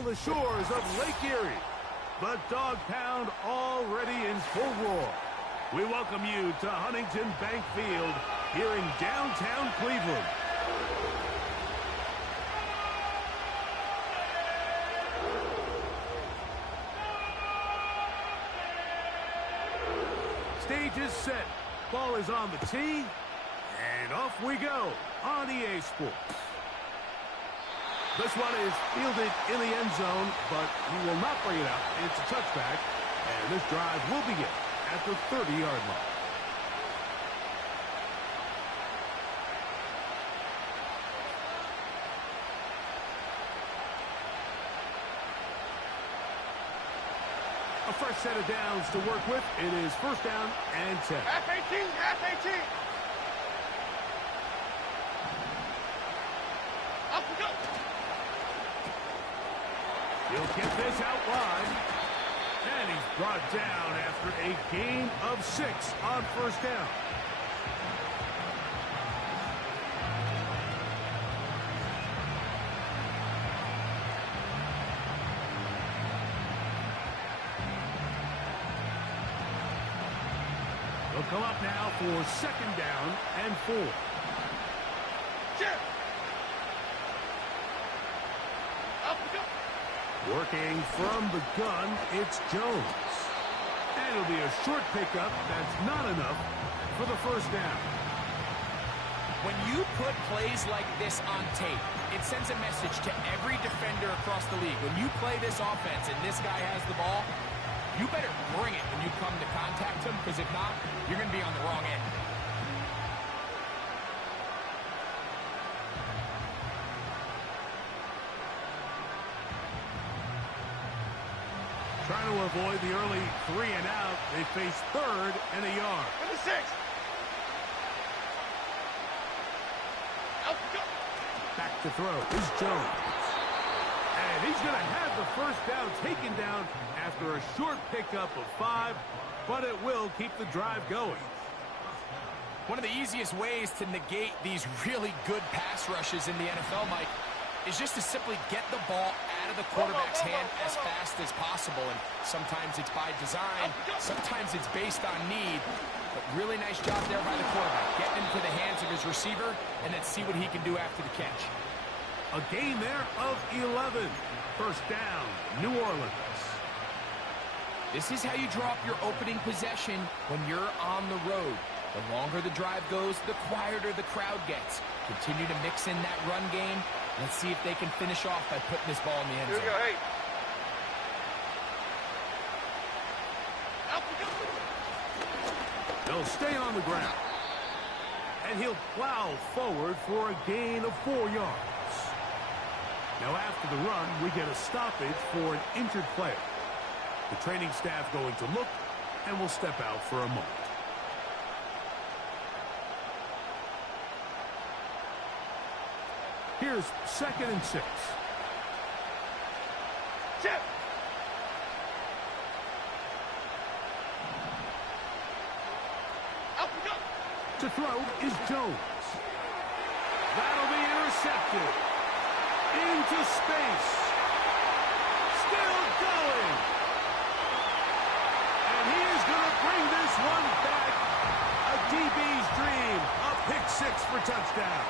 along the shores of Lake Erie. The Dog Pound already in full roar. We welcome you to Huntington Bank Field here in downtown Cleveland. Stage is set. Ball is on the tee. And off we go on EA Sports. This one is fielded in the end zone, but he will not bring it out. It's a touchback, and this drive will begin at the 30-yard line. A fresh set of downs to work with. It is first down and 10. Half 18, half 18. Up we go. He'll get this out wide. And he's brought down after a gain of 6 on first down. He'll come up now for second down and 4. Chip. Up we go. Working from the gun, it's Jones. And it'll be a short pickup. That's not enough for the first down. When you put plays like this on tape, it sends a message to every defender across the league. When you play this offense and this guy has the ball, you better bring it when you come to contact him, because if not, you're going to be on the wrong end. Trying to avoid the early 3 and out. They face third and a yard. To the 6. Out we go. Back to throw is Jones. And he's going to have the first down taken down after a short pickup of 5, but it will keep the drive going. One of the easiest ways to negate these really good pass rushes in the NFL, Mike, is just to simply get the ball out of the quarterback's hand as fast as possible. And sometimes it's by design, sometimes it's based on need. But really nice job there by the quarterback, getting into the hands of his receiver, and then see what he can do after the catch. A gain there of 11. First down, New Orleans. This is how you draw up your opening possession when you're on the road. The longer the drive goes, the quieter the crowd gets. Continue to mix in that run game. Let's see if they can finish off by putting this ball in the end zone. Here we go, hey. Up we go. They'll stay on the ground. And he'll plow forward for a gain of 4 yards. Now after the run, we get a stoppage for an injured player. The training staff going to look and will step out for a moment. Here's second and 6. Chip. Up we go. To throw is Jones. That'll be intercepted. Into space. Still going. And he is going to bring this one back. A DB's dream. A pick 6 for touchdown.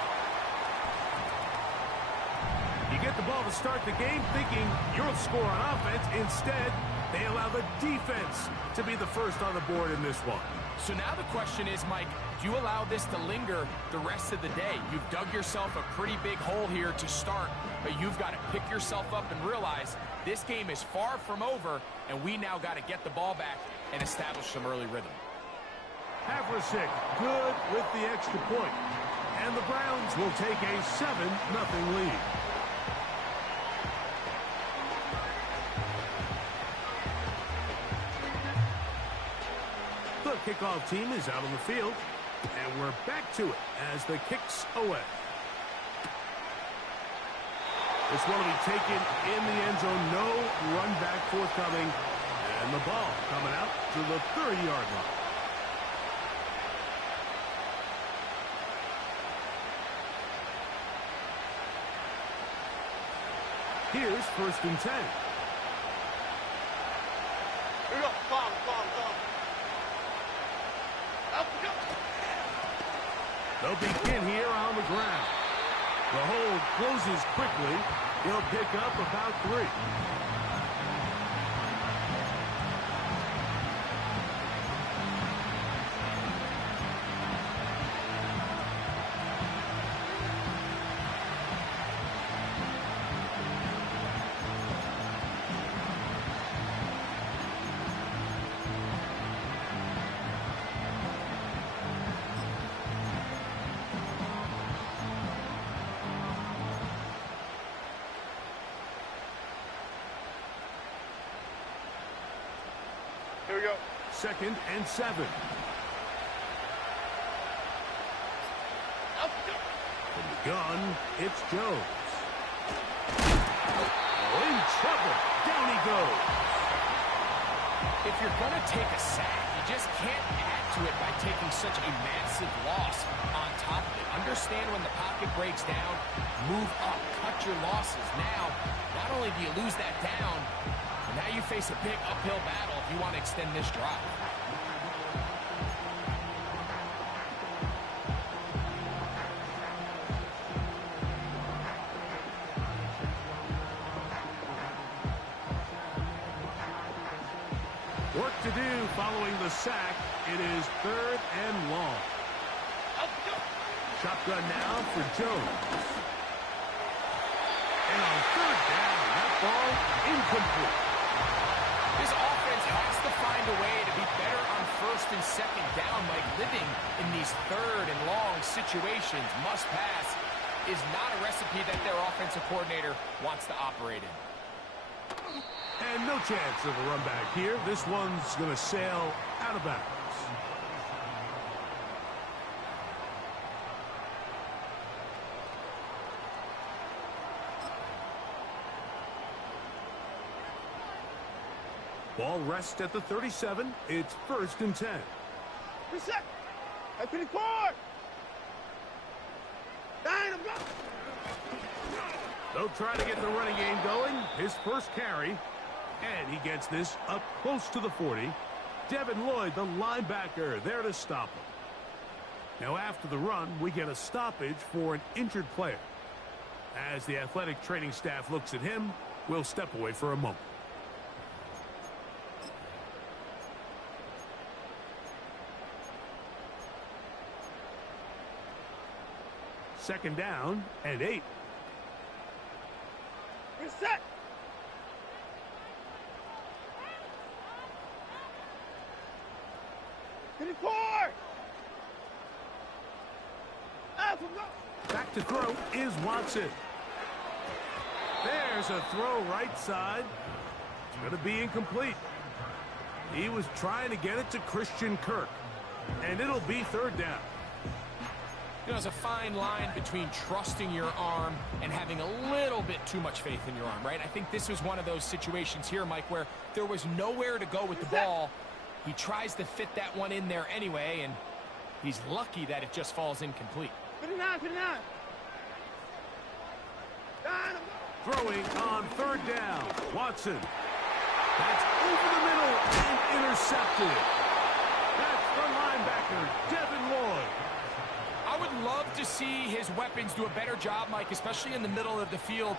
You get the ball to start the game thinking you'll score on offense. Instead, they allow the defense to be the first on the board in this one. So now the question is, Mike, do you allow this to linger the rest of the day? You've dug yourself a pretty big hole here to start, but you've got to pick yourself up and realize this game is far from over, and we now got to get the ball back and establish some early rhythm. Havrasik good with the extra point, and the Browns will take a 7-0 lead. The kickoff team is out on the field, and we're back to it as the kick's away. This one will be taken in the end zone. No run back forthcoming, and the ball coming out to the 30-yard line. Here's 1st and 10. Here we go. Calm. Out we go. They'll begin here on the ground. The hold closes quickly. He'll pick up about 3. Here we go. 2nd and 7. Out we go. From the gun, it's Jones. Oh, in trouble. Down he goes. If you're going to take a sack, you just can't add to it by taking such a massive loss on top of it. Understand when the pocket breaks down, move up, cut your losses. Now, not only do you lose that down, but now you face a big uphill battle if you want to extend this drive. Work to do following the sack. It is 3rd and long. Out we go. Shotgun now for Jones. And on 3rd down, that ball incomplete. This offense has to find a way to be better on 1st and 2nd down. Like living in these 3rd and long situations, must pass, is not a recipe that their offensive coordinator wants to operate in. And no chance of a run back here. This one's going to sail out of bounds. Ball rests at the 37. It's 1st and 10. Reset. Up in the court. Down and go. They'll try to get the running game going. His first carry. And he gets this up close to the 40. Devin Lloyd, the linebacker, there to stop him. Now after the run, we get a stoppage for an injured player. As the athletic training staff looks at him, we'll step away for a moment. Second down and 8. Reset. To the court. Out we go. Back to throw is Watson. There's a throw right side. It's going to be incomplete. He was trying to get it to Christian Kirk. And it'll be 3rd down. You know, there's a fine line between trusting your arm and having a little bit too much faith in your arm, right? I think this was one of those situations here, Mike, where there was nowhere to go with the ball. He tries to fit that one in there anyway, and he's lucky that it just falls incomplete. 59. Down and go. Throwing on 3rd down. Watson. That's over the middle and intercepted. That's the linebacker, Devin Lloyd. I would love to see his weapons do a better job, Mike, especially in the middle of the field,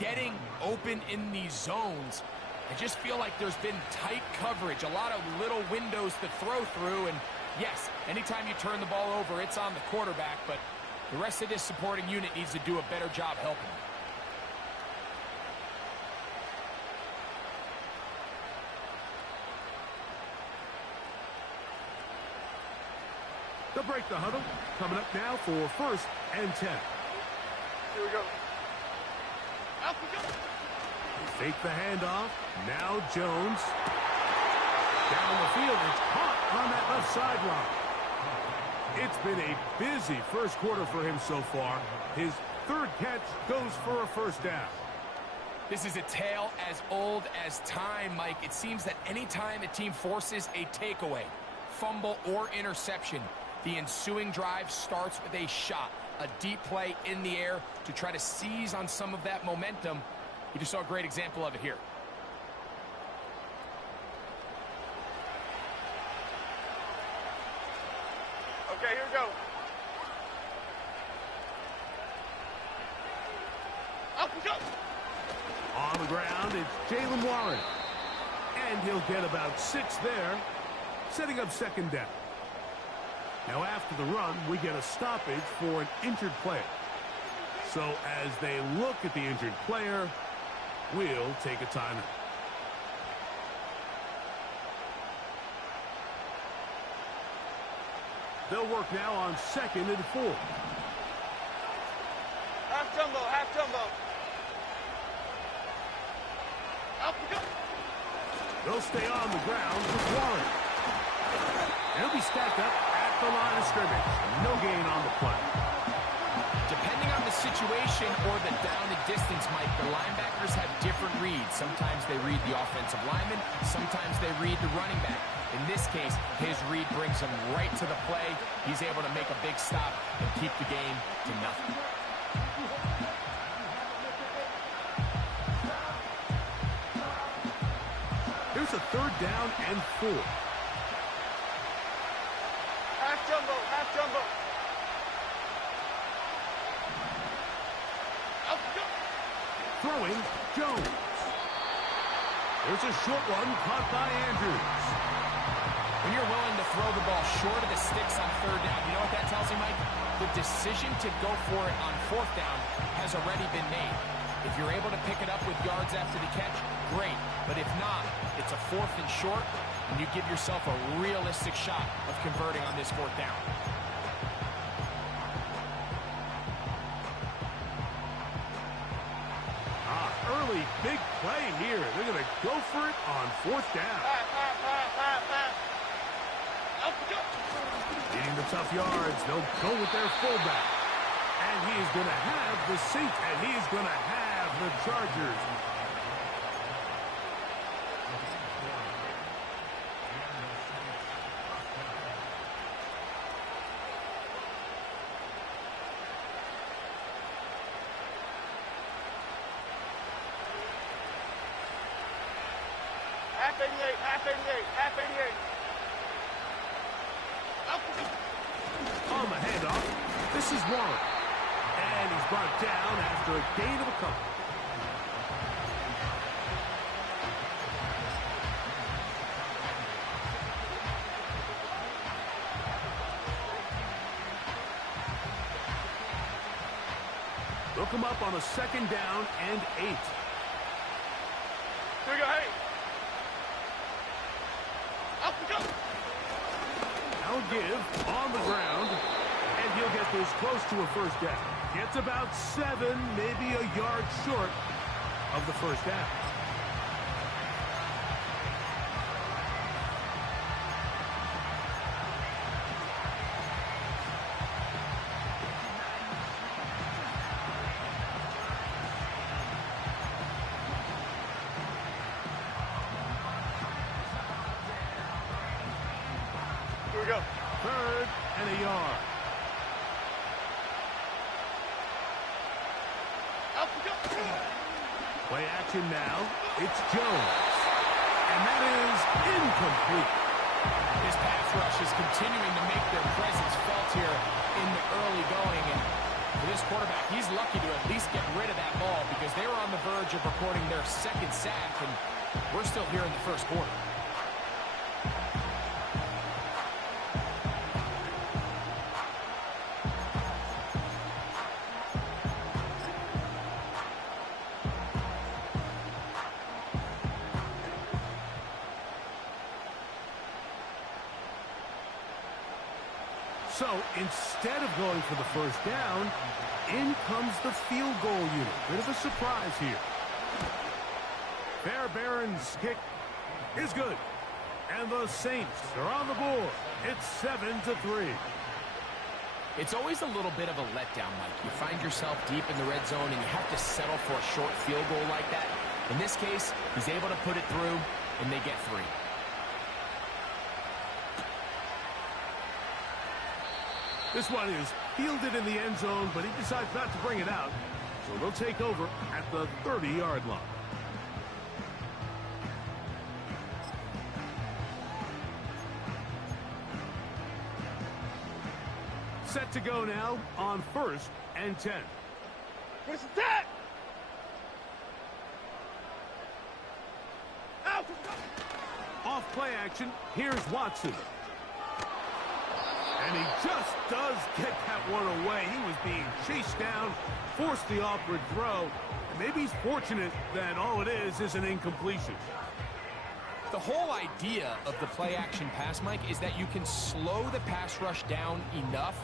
getting open in these zones. I just feel like there's been tight coverage, a lot of little windows to throw through, and yes, anytime you turn the ball over, it's on the quarterback, but the rest of this supporting unit needs to do a better job helping. They'll break the huddle. Coming up now for 1st and 10. Here we go. Out we go. Fake the handoff. Now Jones. Down the field. It's caught on that left sideline. It's been a busy first quarter for him so far. His 3rd catch goes for a 1st down. This is a tale as old as time, Mike. It seems that anytime a team forces a takeaway, fumble, or interception, the ensuing drive starts with a shot, a deep play in the air to try to seize on some of that momentum. You just saw a great example of it here. Okay, here we go. Up we go. On the ground, it's Jaylen Warren. And he'll get about 6 there, setting up second down. Now after the run, we get a stoppage for an injured player. So as they look at the injured player, we'll take a timeout. They'll work now on 2nd and 4. Half jumbo, half jumbo. Up we go. They'll stay on the ground with Warren. They'll be stacked up at the line of scrimmage. No gain on the play. Depending on the situation or the down and distance, Mike, the linebackers have different reads. Sometimes they read the offensive lineman. Sometimes they read the running back. In this case, his read brings him right to the play. He's able to make a big stop and keep the game to nothing. Here's a 3rd down and 4. Half jumbo, half jumbo. Up we go. Throwing, Jones. There's a short one caught by Andrews. When you're willing to throw the ball short of the sticks on 3rd down, you know what that tells you, Mike? The decision to go for it on 4th down has already been made. If you're able to pick it up with yards after the catch, great. But if not, it's a 4th and short, and you give yourself a realistic shot of converting on this 4th down. Early big play here. They're going to go for it on 4th down. Up we go. Needing the tough yards, they'll go with their fullback. And he is going to have the seat, and he is going to have the Chargers. Half 88, half 88, half 88. Up we go. On the handoff, this is Warren. And he's brought down after a gain of a couple. They'll come up on a 2nd down and 8. Here we go, hey. Up we go. Now give on the ground, and he'll get this close to a 1st down. Gets about 7, maybe a yard short of the 1st down. Here we go. 3rd and a yard. Up we go. Play action now. It's Jones. And that is incomplete. This pass rush is continuing to make their presence felt here in the early going. And for this quarterback, he's lucky to at least get rid of that ball because they were on the verge of recording their 2nd sack, and we're still here in the 1st quarter. So instead of going for the 1st down, in comes the field goal unit. Bit of a surprise here. Fairbairn's kick is good. And the Saints are on the board. It's 7-3. It's always a little bit of a letdown, Mike. You find yourself deep in the red zone and you have to settle for a short field goal like that. In this case, he's able to put it through, and they get 3. This one is fielded in the end zone, but he decides not to bring it out. So they'll take over at the 30-yard line. Set to go now on 1st and 10. Where's the tag? Out! Off play action, here's Watson. And he just does get that one away. He was being chased down, forced the awkward throw. And maybe he's fortunate that all it is an incompletion. The whole idea of the play action pass, Mike, is that you can slow the pass rush down enough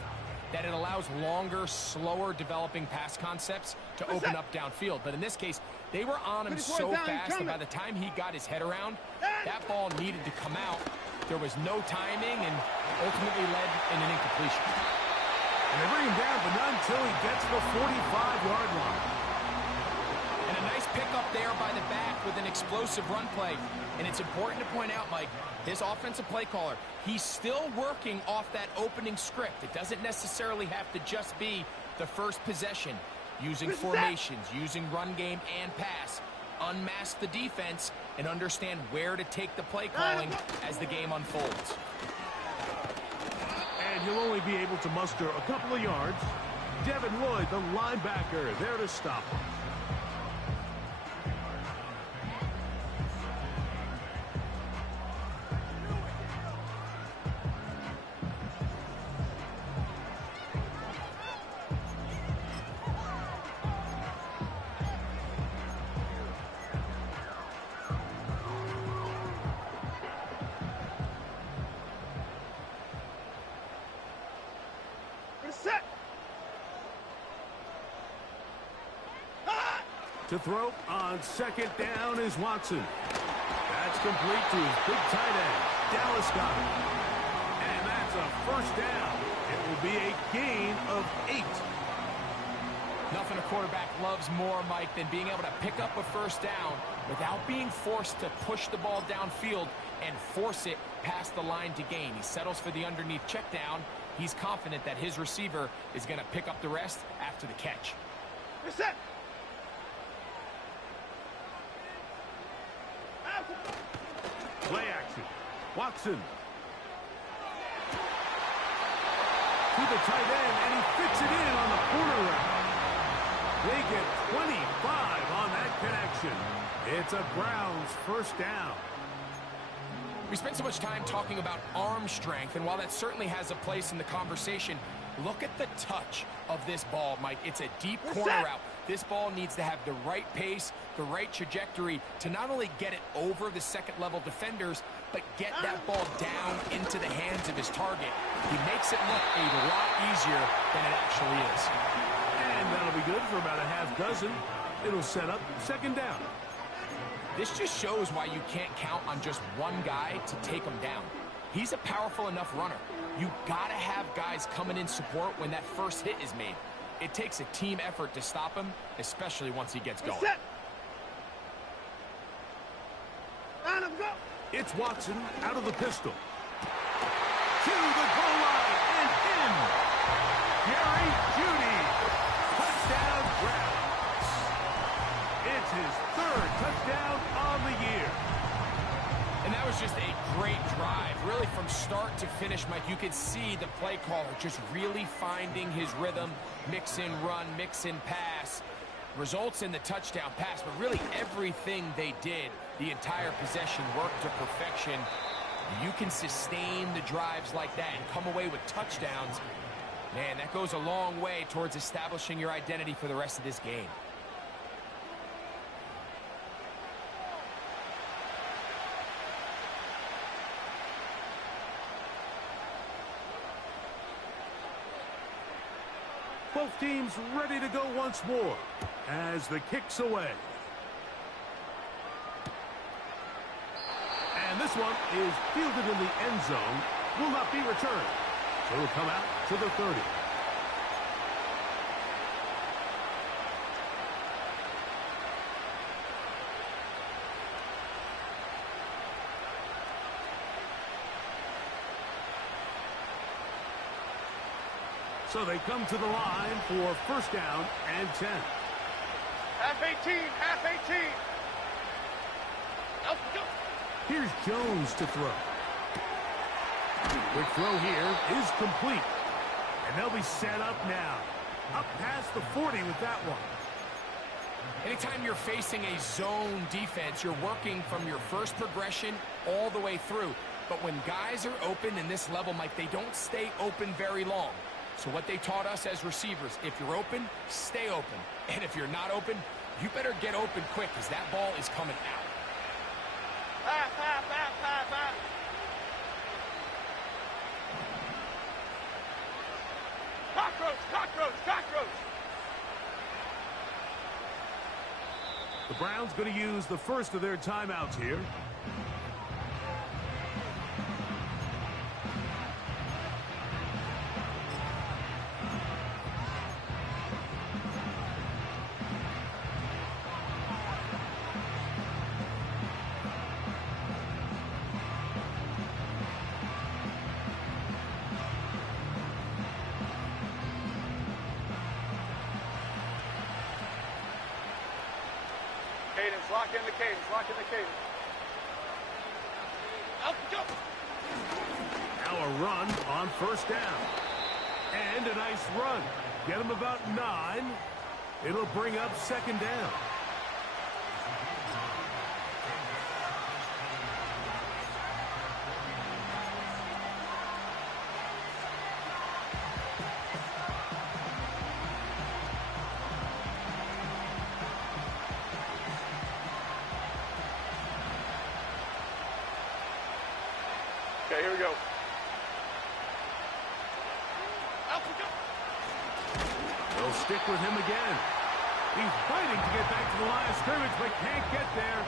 that it allows longer, slower developing pass concepts to open up downfield. But in this case, they were on him so fast that by the time he got his head around, that ball needed to come out. There was no timing and ultimately led in an incompletion. And they bring him down, but not until he gets the 45-yard line. And a nice pickup there by the back with an explosive run play. And it's important to point out, Mike, his offensive play caller, he's still working off that opening script. It doesn't necessarily have to just be the first possession. Using formations, using run game and pass. Unmask the defense and understand where to take the play calling as the game unfolds. And he'll only be able to muster a couple of yards. Devin Lloyd, the linebacker, there to stop him. To throw on 2nd down is Watson. That's complete to his big tight end, Dallas Goedert. And that's a 1st down. It will be a gain of 8. Nothing a quarterback loves more, Mike, than being able to pick up a 1st down without being forced to push the ball downfield and force it past the line to gain. He settles for the underneath check down. He's confident that his receiver is going to pick up the rest after the catch. Reset! Play action. Watson. To the tight end, and he fits it in on the corner route. They get 25 on that connection. It's a Browns 1st down. We spent so much time talking about arm strength, and while that certainly has a place in the conversation, look at the touch of this ball, Mike. It's a deep corner route. This ball needs to have the right pace, the right trajectory to not only get it over the second-level defenders, but get that ball down into the hands of his target. He makes it look a lot easier than it actually is. And that'll be good for about a half dozen. It'll set up 2nd down. This just shows why you can't count on just one guy to take him down. He's a powerful enough runner. You gotta have guys coming in support when that first hit is made. It takes a team effort to stop him, especially once he gets going. It's Watson out of the pistol. To the goal line and in. Jerry Jeudy. Touchdown Browns. It's his 3rd touchdown on the year. And that was just a great drive. Really from start to finish, Mike, you could see the play caller just really finding his rhythm. Mix in run, mix in pass. Results in the touchdown pass, but really everything they did, the entire possession worked to perfection. You can sustain the drives like that and come away with touchdowns. Man, that goes a long way towards establishing your identity for the rest of this game. Both teams ready to go once more as the kick's away. And this one is fielded in the end zone, will not be returned. So it'll come out to the 30. So they come to the line for 1st down and 10. Half 18, half 18. Let's go. Here's Jones to throw. Quick throw here is complete. And they'll be set up now. Up past the 40 with that one. Anytime you're facing a zone defense, you're working from your first progression all the way through. But when guys are open in this level, Mike, they don't stay open very long. So what they taught us as receivers, if you're open, stay open. And if you're not open, you better get open quick because that ball is coming out. Half, half, half, half, half. Cockroach, cockroach, cockroach. The Browns going to use the first of their timeouts here. Cadence, lock in the cadence, lock in the cadence. Up, go. Now a run on first down. And a nice run. Get him about 9. It'll bring up second down. Okay, here we go. Up we go. They'll stick with him again. He's fighting to get back to the line of scrimmage, but can't get there.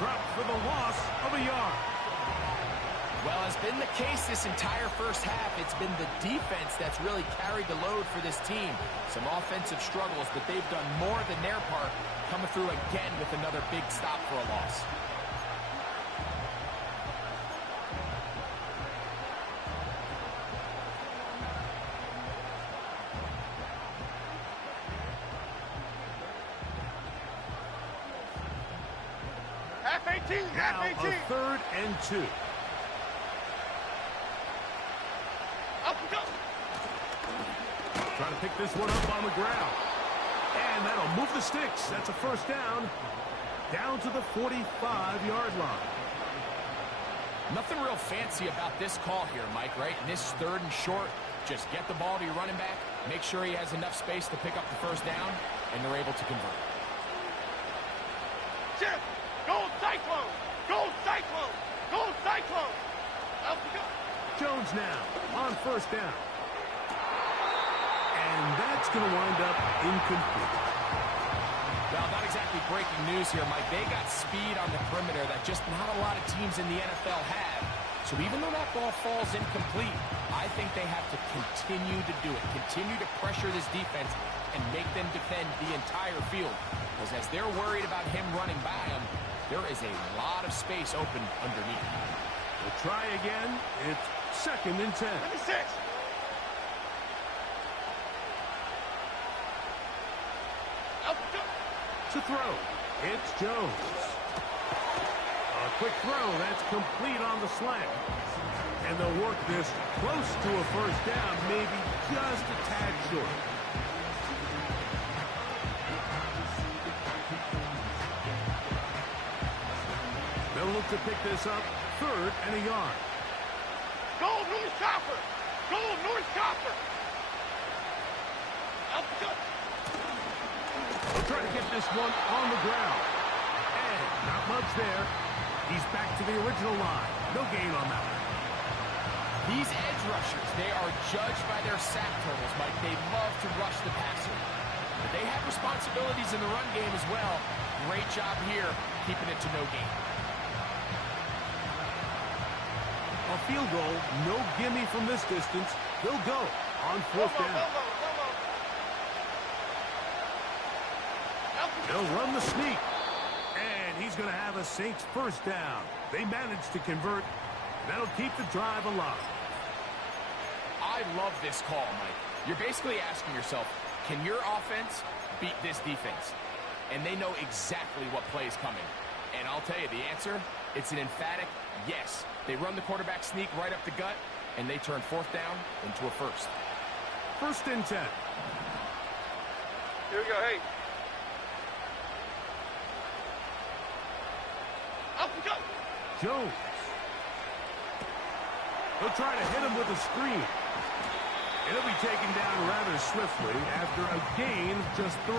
Dropped for the loss of a yard. Well, as been the case this entire first half, it's been the defense that's really carried the load for this team. Some offensive struggles, but they've done more than their part, coming through again with another big stop for a loss. Half 18, Now half 18. a 3rd and 2. Up we go. Trying to pick this one up on the ground. And that'll move the sticks. That's a first down. Down to the 45-yard line. Nothing real fancy about this call here, Mike, right? In this 3rd and short, just get the ball to your running back, make sure he has enough space to pick up the first down, and they're able to convert. Chip, Gold Cyclone, Gold Cyclone, Gold Cyclone. Up we go. Jones now on first down. And that's going to wind up incomplete. Well, not exactly breaking news here, Mike. They got speed on the perimeter that just not a lot of teams in the NFL have. So even though that ball falls incomplete, I think they have to continue to do it. Continue to pressure this defense and make them defend the entire field. Because as they're worried about him running by them, there is a lot of space open underneath. We'll try again. It's 2nd and 10. 26. Up we go. To throw, it's Jones. A quick throw, that's complete on the slant. And they'll work this close to a first down, maybe just a tad short. They'll look to pick this up, 3rd and a yard. Gold North Copper, Gold North Copper. Up we go. They'll try to get this one on the ground. And not much there. He's back to the original line. No gain on that one. These edge rushers, they are judged by their sack totals, Mike. They love to rush the passer. But they have responsibilities in the run game as well. Great job here, keeping it to no gain. A field goal, no gimme from this distance. They'll go on 4th down. They'll run the sneak. And he's going to have a Saints first down. They managed to convert. That'll keep the drive alive. I love this call, Mike. You're basically asking yourself, can your offense beat this defense? and they know exactly what play is coming. And I'll tell you, the answer, it's an emphatic yes. They run the quarterback sneak right up the gut, and they turn fourth down into a first. 1st and 10. Here we go, hey. Up we go. Jones. He'll try to hit him with a screen. It'll be taken down rather swiftly after a gain of just 3.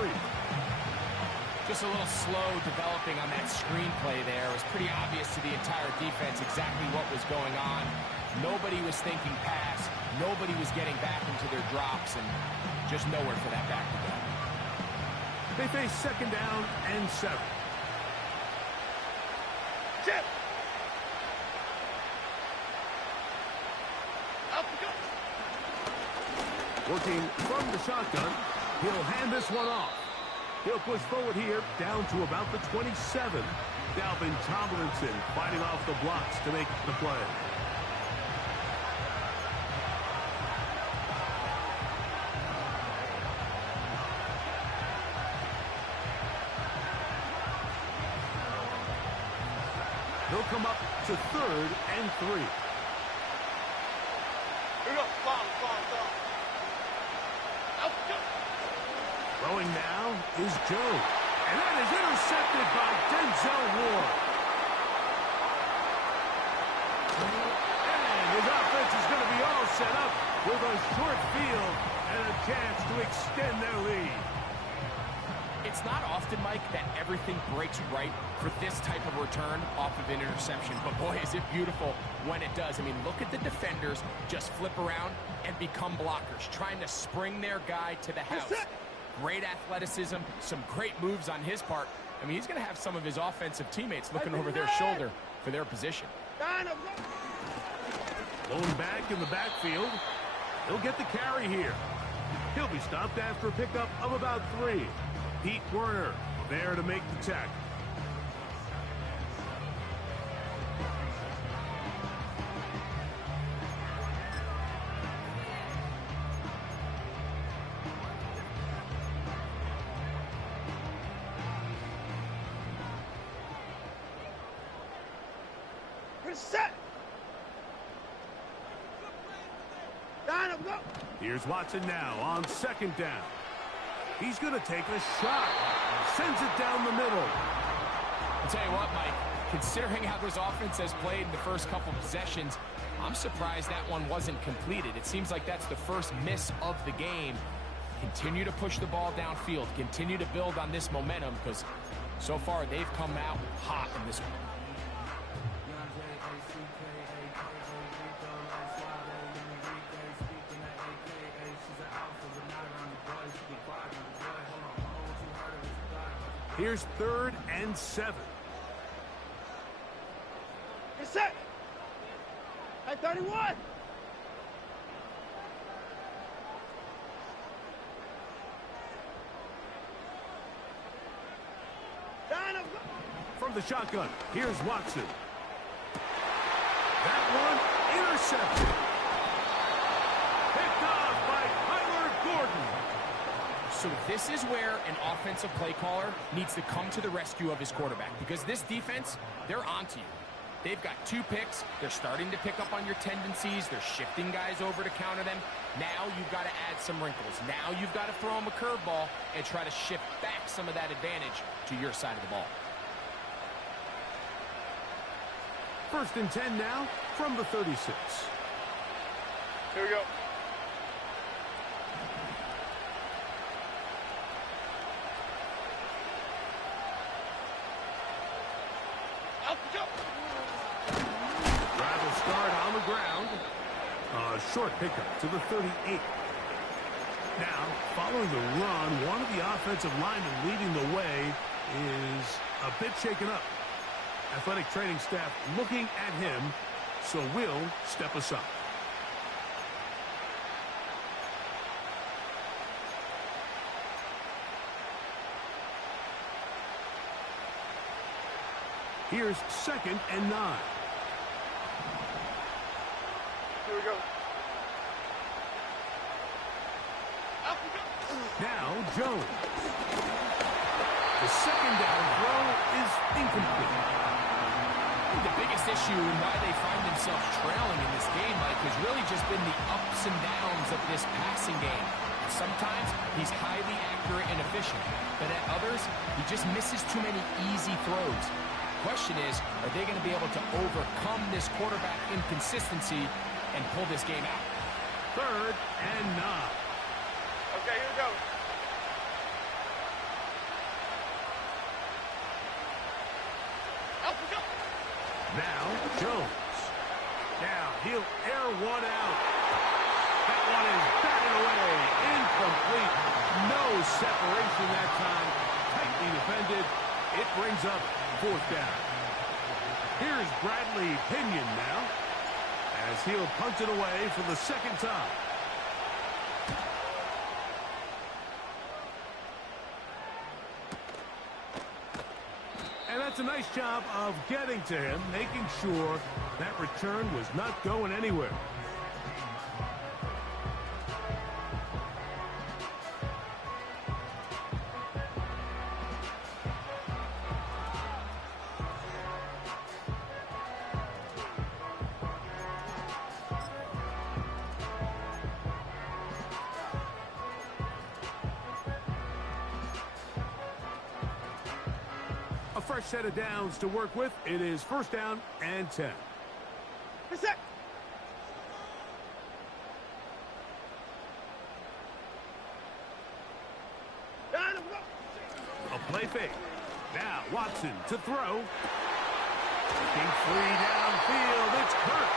Just a little slow developing on that screenplay there. It was pretty obvious to the entire defense exactly what was going on. Nobody was thinking pass. Nobody was getting back into their drops, and just nowhere for that back to go. They face 2nd down and 7. Chip. Up we go. Working from the shotgun, he'll hand this one off. He'll push forward here down to about the 27. Dalvin Tomlinson fighting off the blocks to make the play. He'll come up to 3rd and 3. Here we go. Fall. Up we go. Throwing now is Jones. And that is intercepted by Denzel Ward. And his offense is going to be all set up with a short field and a chance to extend their lead. It's not often, Mike, that everything breaks right for this type of return off of an interception. But, boy, is it beautiful when it does. I mean, look at the defenders just flip around and become blockers, trying to spring their guy to the house. Great athleticism, some great moves on his part. I mean, he's going to have some of his offensive teammates looking over their shoulder for their position. Going back in the backfield. He'll get the carry here. He'll be stopped after a pickup of about 3. Pete Werner there to make the tackle. Set. Down, go. Here's Watson now on 2nd down. He's going to take a shot. Sends it down the middle. I'll tell you what, Mike, considering how this offense has played in the first couple possessions, I'm surprised that one wasn't completed. It seems like that's the first miss of the game. Continue to push the ball downfield. Continue to build on this momentum because so far they've come out hot in this one. Here's 3rd and 7. Get set. At 31. Down, go. From the shotgun, here's Watson. That one intercepted. Picked off by Kyler Gordon. So this is where an offensive play caller needs to come to the rescue of his quarterback because this defense, they're onto you. They've got 2 picks. They're starting to pick up on your tendencies. They're shifting guys over to counter them. Now you've got to add some wrinkles. Now you've got to throw them a curveball and try to shift back some of that advantage to your side of the ball. 1st and 10 now from the 36. Here we go. Up we go. Rather start on the ground. A short pickup to the 38. Now, following the run, one of the offensive linemen leading the way is a bit shaken up. Athletic training staff looking at him, so will step aside. Here's 2nd and 9. Here we go. Up we go. Now Jones. The second down throw is incomplete. I think the biggest issue and why they find themselves trailing in this game, Mike, has really just been the ups and downs of this passing game. Sometimes he's highly accurate and efficient, but at others, he just misses too many easy throws. The question is, are they going to be able to overcome this quarterback inconsistency and pull this game out? 3rd and 9. Okay, here we go. Alpha, go. Now, Jones. Now, he'll air one out. That one is batted away. Incomplete. No separation that time. Tightly defended. It brings up 4th down. Here's Bradley Pinion now, as he'll punt it away for the 2nd time. And that's a nice job of getting to him, making sure that return was not going anywhere. A fresh set of downs to work with. It is 1st down and 10. What's that? A play fake. Now Watson to throw. Looking free downfield. It's Kirk.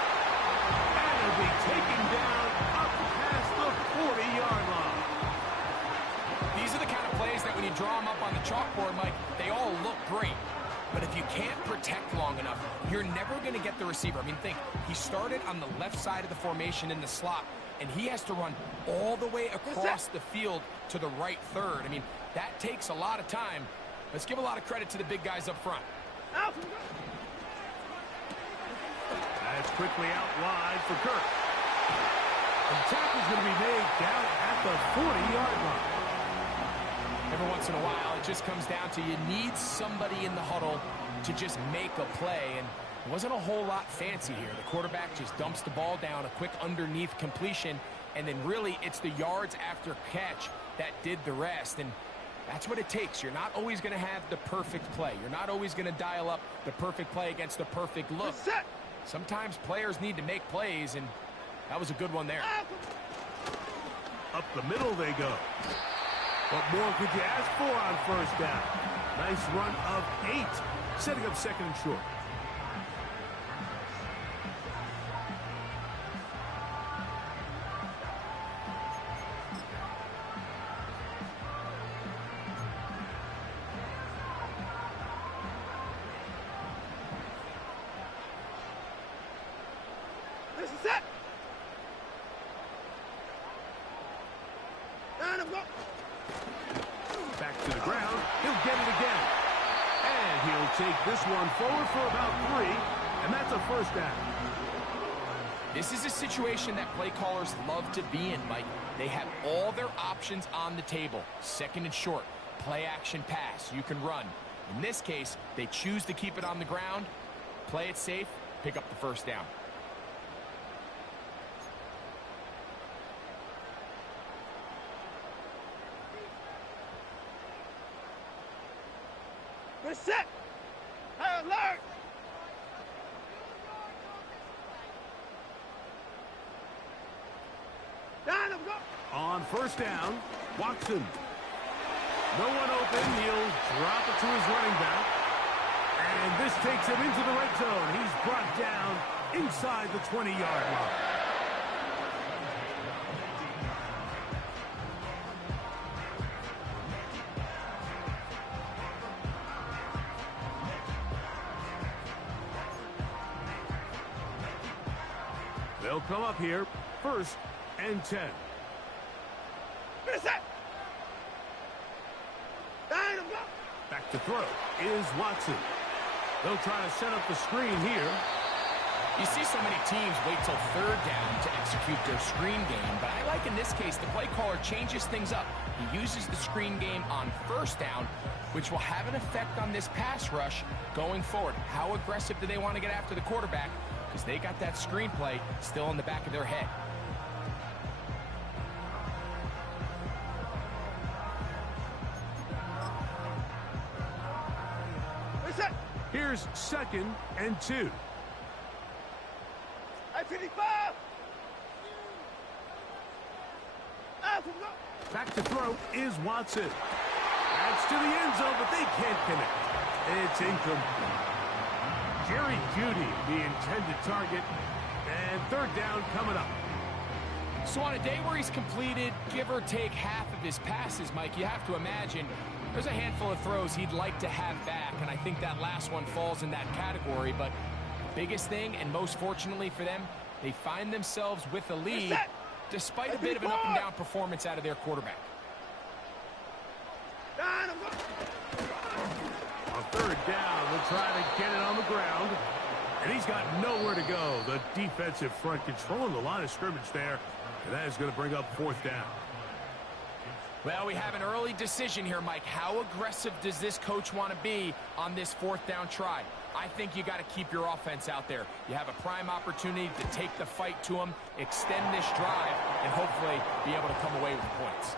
And he'll be taken down up past the 40-yard line. These are the kind of plays that when you draw them up on the chalkboard, Mike, they all look great. But if you can't protect long enough, you're never going to get the receiver. I mean, think, he started on the left side of the formation in the slot, and he has to run all the way across the field to the right third. I mean, that takes a lot of time. Let's give a lot of credit to the big guys up front. That's quickly out wide for Kirk. The tackle's going to be made down at the 40-yard line. Every once in a while, it just comes down to you need somebody in the huddle to just make a play, and it wasn't a whole lot fancy here. The quarterback just dumps the ball down, a quick underneath completion, and then really it's the yards after catch that did the rest, and that's what it takes. You're not always going to have the perfect play. You're not always going to dial up the perfect play against the perfect look. Sometimes players need to make plays, and that was a good one there. Up the middle they go. What more could you ask for on 1st down? Nice run of 8, setting up 2nd and short. This is it. And I'm going. Back to the ground. He'll get it again. And he'll take this one forward for about 3, and that's a 1st down. This is a situation that play callers love to be in, Mike. They have all their options on the table. 2nd and short, play action pass, you can run. In this case, they choose to keep it on the ground, play it safe, pick up the 1st down. We're set. High alert. Down and go. On 1st down, Watson. No one open. He'll drop it to his running back. And this takes him into the red zone. He's brought down inside the 20-yard line. They'll come up here, 1st and 10. Back to throw is Watson. They'll try to set up the screen here. You see so many teams wait till third down to execute their screen game, but I like in this case the play caller changes things up. He uses the screen game on first down, which will have an effect on this pass rush going forward. How aggressive do they want to get after the quarterback? Because they got that screenplay still in the back of their head. Here's 2nd and 2. Back to throw is Watson. That's to the end zone, but they can't connect. It's incomplete. Jerry Jeudy, the intended target, and 3rd down coming up. So on a day where he's completed, give or take half of his passes, Mike, you have to imagine there's a handful of throws he'd like to have back, and I think that last one falls in that category. But the biggest thing, and most fortunately for them, they find themselves with a lead despite a bit of an up-and-down performance out of their quarterback. On 3rd down, they'll try to get it on the ground. And he's got nowhere to go. The defensive front controlling the line of scrimmage there. And that is going to bring up 4th down. Well, we have an early decision here, Mike. How aggressive does this coach want to be on this 4th down try? I think you got to keep your offense out there. You have a prime opportunity to take the fight to them, extend this drive, and hopefully be able to come away with points.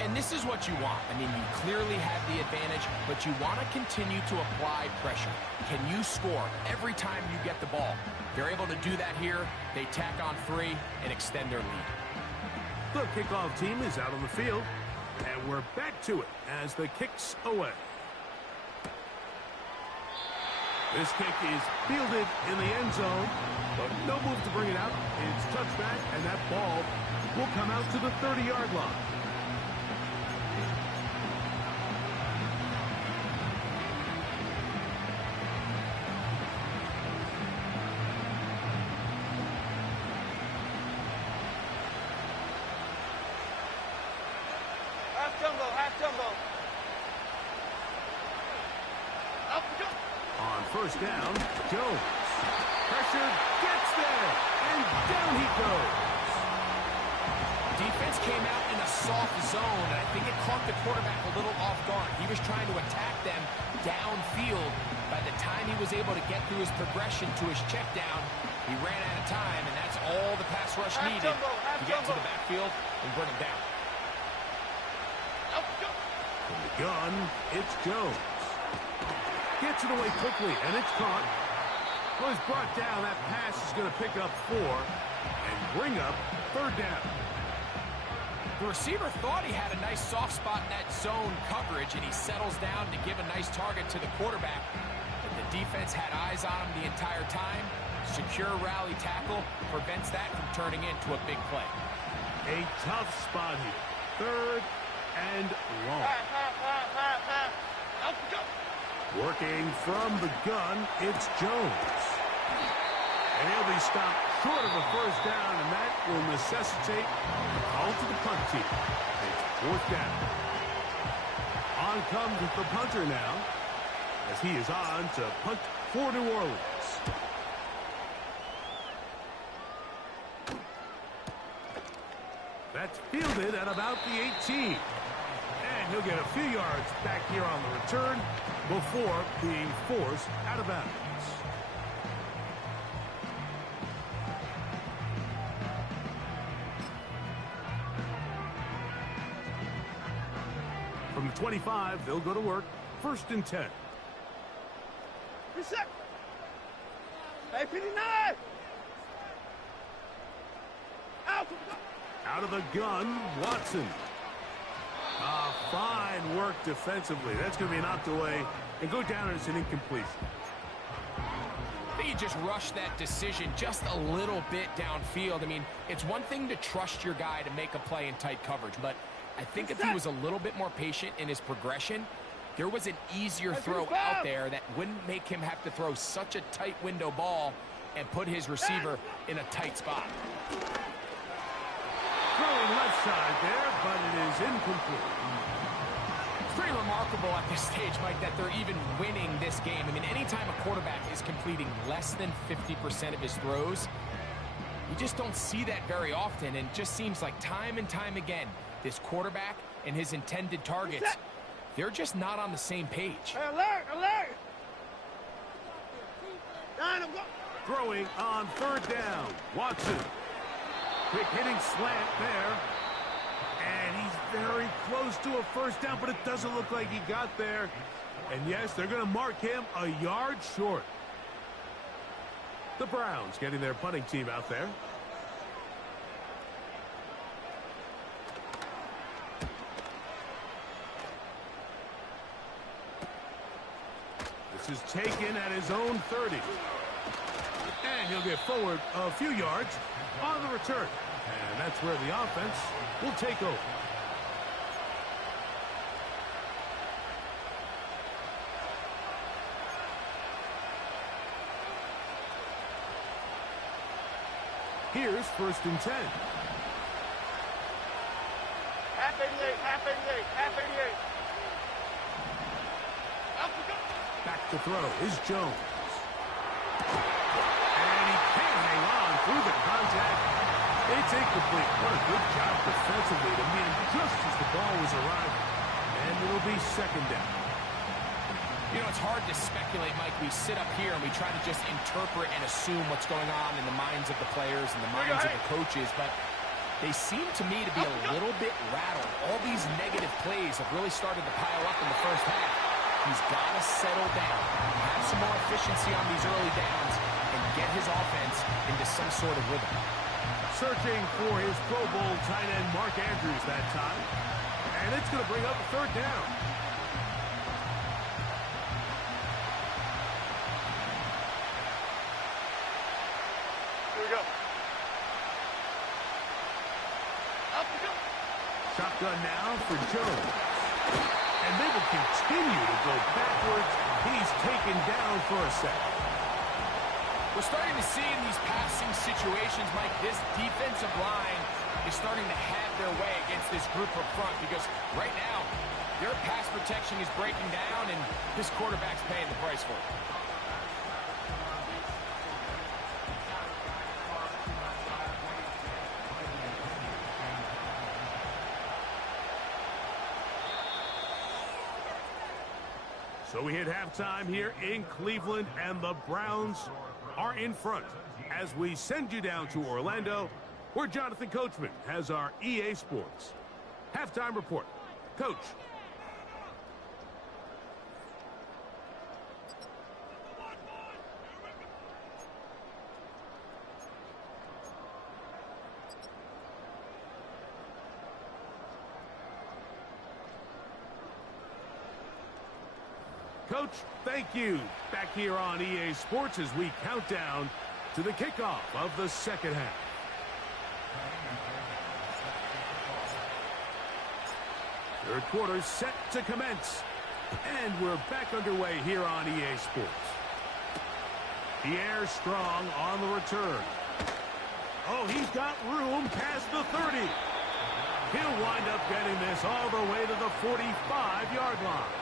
And this is what you want. I mean, you clearly have the advantage, but you want to continue to apply pressure. Can you score every time you get the ball? They're able to do that here. They tack on 3 and extend their lead. The kickoff team is out on the field, and we're back to it as the kick's away. This kick is fielded in the end zone, but no move to bring it out. It's touchback, and that ball will come out to the 30-yard line. Half jumbo. On 1st down, Jones. Pressure gets there, and down he goes. Defense came out in a soft zone, and I think it caught the quarterback a little off guard. He was trying to attack them downfield. By the time he was able to get through his progression to his check down, he ran out of time, and that's all the pass rush needed to get to the backfield and bring him down. From the gun, it's Jones. Gets it away quickly, and it's caught. Well, he's brought down. That pass is going to pick up 4 and bring up 3rd down. The receiver thought he had a nice soft spot in that zone coverage, and he settles down to give a nice target to the quarterback. But the defense had eyes on him the entire time. Secure rally tackle prevents that from turning into a big play. A tough spot here. 3rd and long. Working from the gun, it's Jones. And he'll be stopped short of a 1st down, and that will necessitate a call to the punt team. It's 4th down. On comes the punter now, as he is on to punt for New Orleans. That's fielded at about the 18. And he'll get a few yards back here on the return before being forced out of bounds. From the 25, they'll go to work. 1st and 10. Reset. Hey, 59. Out of the gun, Watson. Fine work defensively. That's going to be knocked away and go down as an incompletion. I think he just rushed that decision just a little bit downfield. I mean, it's one thing to trust your guy to make a play in tight coverage, but I think if he was a little bit more patient in his progression, there was an easier throw out there that wouldn't make him have to throw such a tight window ball and put his receiver in a tight spot. Throwing left side there, but it is incomplete. pretty remarkable at this stage, Mike, that they're even winning this game. I mean, anytime a quarterback is completing less than 50% of his throws, you just don't see that very often, and it just seems like time and time again, this quarterback and his intended targets, they're just not on the same page. Hey, alert, alert! Throwing on third down. Watson. Quick hitting slant there. And he's very close to a first down, but it doesn't look like he got there. And yes, they're going to mark him a yard short. The Browns getting their punting team out there. This is taken at his own 30. And he'll get forward a few yards on the return. And that's where the offense will take over. Here's 1st and 10. Half 88, half 88, half 88. Back to throw is Jones. And he can't hang on through the contact. It's incomplete. What a good job defensively to meet him just as the ball was arriving. And it'll be 2nd down. You know, it's hard to speculate, Mike. We sit up here and we try to just interpret and assume what's going on in the minds of the players and the minds of the coaches, but they seem to me to be a little bit rattled. All these negative plays have really started to pile up in the first half. He's got to settle down, have some more efficiency on these early downs, and get his offense into some sort of rhythm. Searching for his Pro Bowl tight end Mark Andrews that time. And it's going to bring up a 3rd down. Here we go. Up we go. Shotgun now for Jones. And they will continue to go backwards. He's taken down for a second. We're starting to see in these passing situations, Mike, this defensive line is starting to have their way against this group up front because right now, their pass protection is breaking down and this quarterback's paying the price for it. So we hit halftime here in Cleveland, and the Browns are in front as we send you down to Orlando, where Jonathan Coachman has our EA Sports halftime report. Coach. Coach, thank you. Back here on EA Sports as we count down to the kickoff of the 2nd half. Third quarter set to commence. And we're back underway here on EA Sports. Pierre Strong on the return. Oh, he's got room past the 30. He'll wind up getting this all the way to the 45-yard line.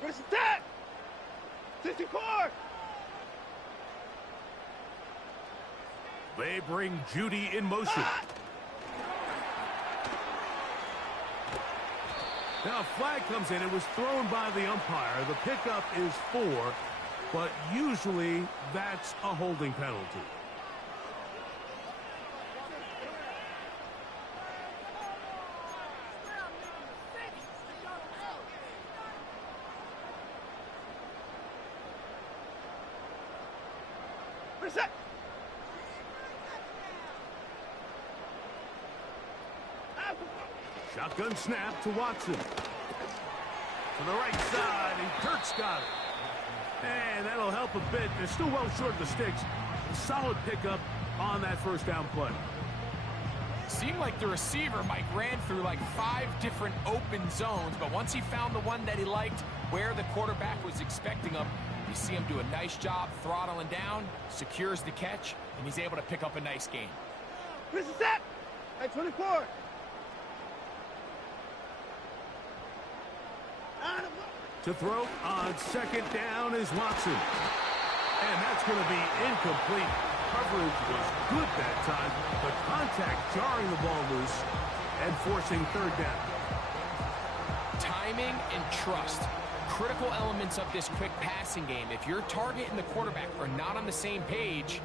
Where's the tag? 64! They bring Judy in motion. Now a flag comes in. It was thrown by the umpire. The pickup is 4, but usually that's a holding penalty. Reset! Shotgun snap to Watson. To the right side, and Kirk's got it. And that'll help a bit. They're still well short of the sticks. A solid pickup on that 1st down play. Seemed like the receiver, Mike, ran through like 5 different open zones, but once he found the one that he liked, where the quarterback was expecting him, you see him do a nice job throttling down, secures the catch, and he's able to pick up a nice gain. This is set. At 24. To throw on second down is Watson. And that's going to be incomplete. Coverage was good that time, but contact jarring the ball loose and forcing third down. Timing and trust, critical elements of this quick passing game. If your target and the quarterback are not on the same page,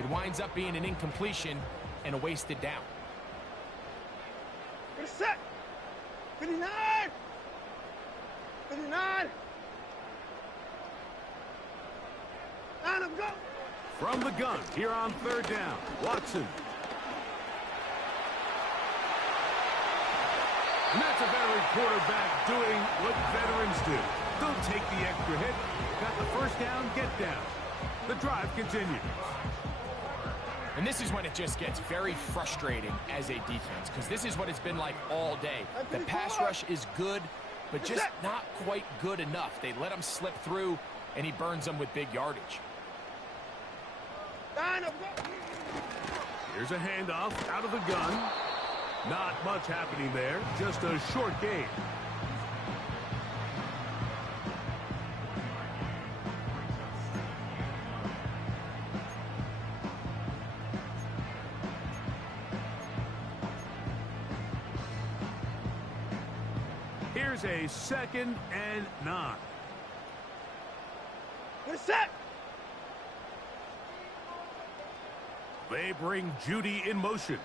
it winds up being an incompletion and a wasted down. Get set. 59. 59. Line up, go. From the gun, here on third down, Watson. And that's a veteran quarterback doing what veterans do. Don't take the extra hit. Got the first down, get down. The drive continues. And this is when it just gets very frustrating as a defense, because this is what it's been like all day. The pass rush is good, but just not quite good enough. They let him slip through, and he burns them with big yardage. Here's a handoff out of the gun. Not much happening there, just a short gain. Here's a 2nd and 9. Get set. They bring Judy in motion.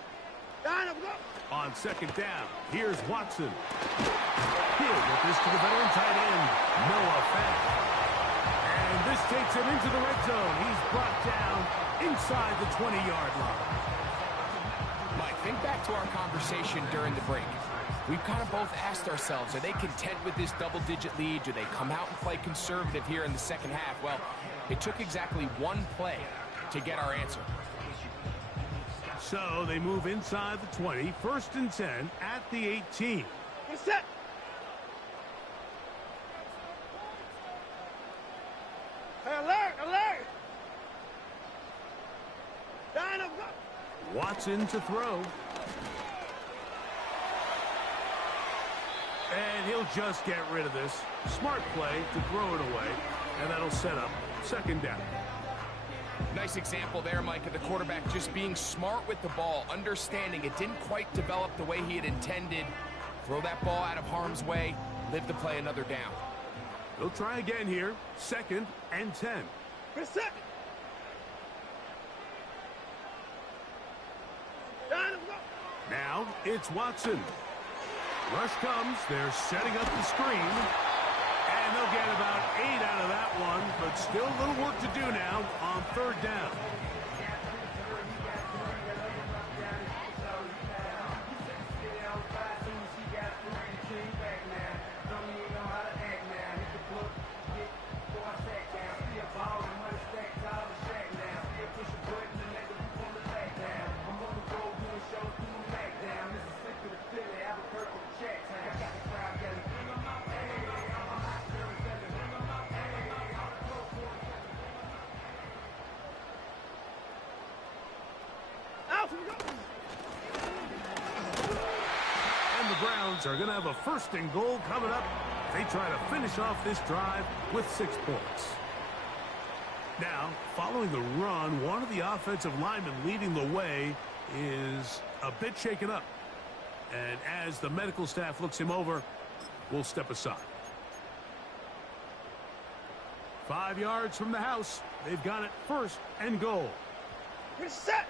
Line up, go. On second down, here's Watson. He'll get this to the veteran tight end, Noah Fant. And this takes him into the red zone. He's brought down inside the 20-yard line. Mike, think back to our conversation during the break. We've kind of both asked ourselves, are they content with this double-digit lead? Do they come out and play conservative here in the second half? Well, it took exactly one play to get our answer. So they move inside the 20, 1st and 10 at the 18. Get set. Hey, alert, alert. Line up, go. Watson to throw. And he'll just get rid of this. Smart play to throw it away, and that'll set up 2nd down. Nice example there, Mike, of the quarterback just being smart with the ball, understanding it didn't quite develop the way he had intended. Throw that ball out of harm's way, live to play another down. They'll try again here, 2nd and 10. Get set. Line up, go. Now it's Watson. Rush comes, they're setting up the screen. And they'll get about 8 out of that one, but still a little work to do now on 3rd down. And the Browns are going to have a 1st and goal coming up. They try to finish off this drive with 6 points. Now, following the run, one of the offensive linemen leading the way is a bit shaken up. And as the medical staff looks him over, we'll step aside. 5 yards from the house. They've got it 1st and goal. Get set.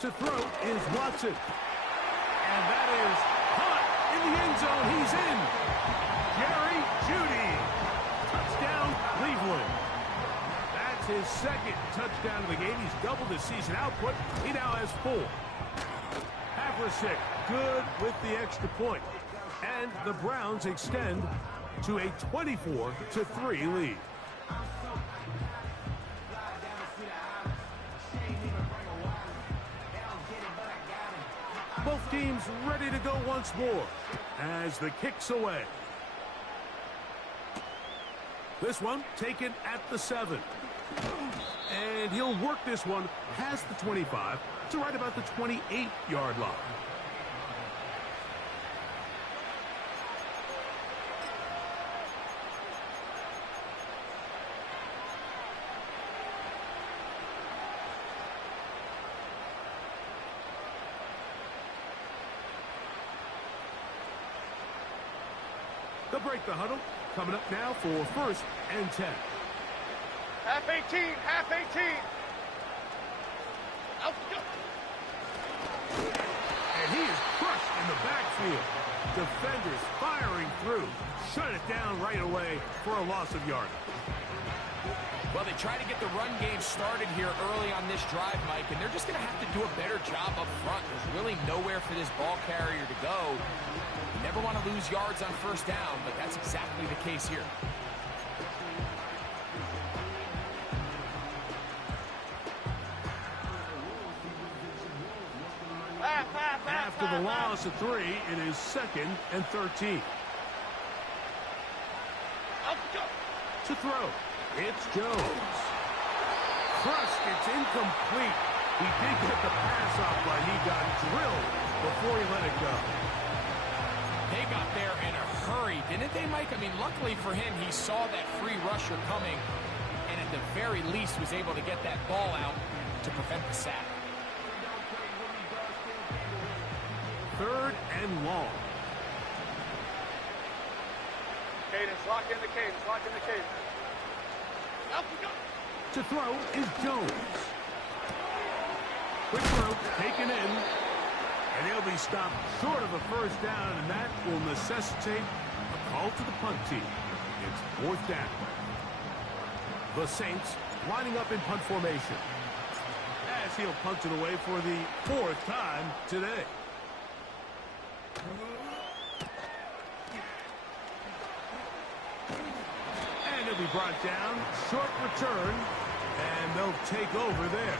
To throw is Watson. And that is caught in the end zone. He's in. Jerry Jeudy. Touchdown, Cleveland. That's his 2nd touchdown of the game. He's doubled his season output. He now has 4. Havrasek good with the extra point. And the Browns extend to a 24-3 lead. team's ready to go once more as the kick's away. This one taken at the 7. And he'll work this one past the 25 to right about the 28-yard line. They'll break the huddle. Coming up now for 1st and 10. Half 18, half 18. Out we go. And he is crushed in the backfield. Defenders firing through. Shut it down right away for a loss of yardage. Well, they try to get the run game started here early on this drive, Mike, and they're just going to have to do a better job up front. There's really nowhere for this ball carrier to go. You never want to lose yards on 1st down, but that's exactly the case here. After the loss of 3, it is 2nd and 13. To throw, it's Jones. Crushed, it's incomplete. He did get the pass off, but he got drilled before he let it go. They got there in a hurry, didn't they, Mike? I mean, luckily for him, he saw that free rusher coming, and at the very least was able to get that ball out to prevent the sack. 3rd and long. Cadence, lock in the cadence, lock in the cadence. Out we go. To throw is Jones. Quick throw, taken in. And he'll be stopped short of a 1st down, and that will necessitate a call to the punt team. It's 4th down. The Saints lining up in punt formation as he'll punt it away for the 4th time today. And he'll be brought down. Short return, and they'll take over there.